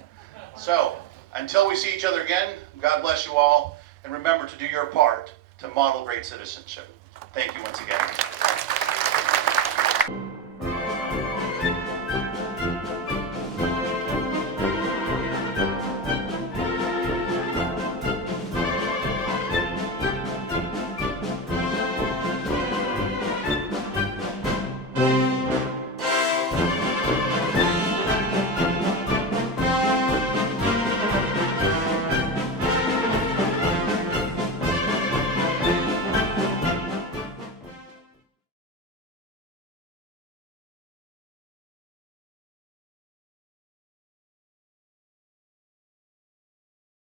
So, until we see each other again, God bless you all, and remember to do your part to model great citizenship. Thank you once again.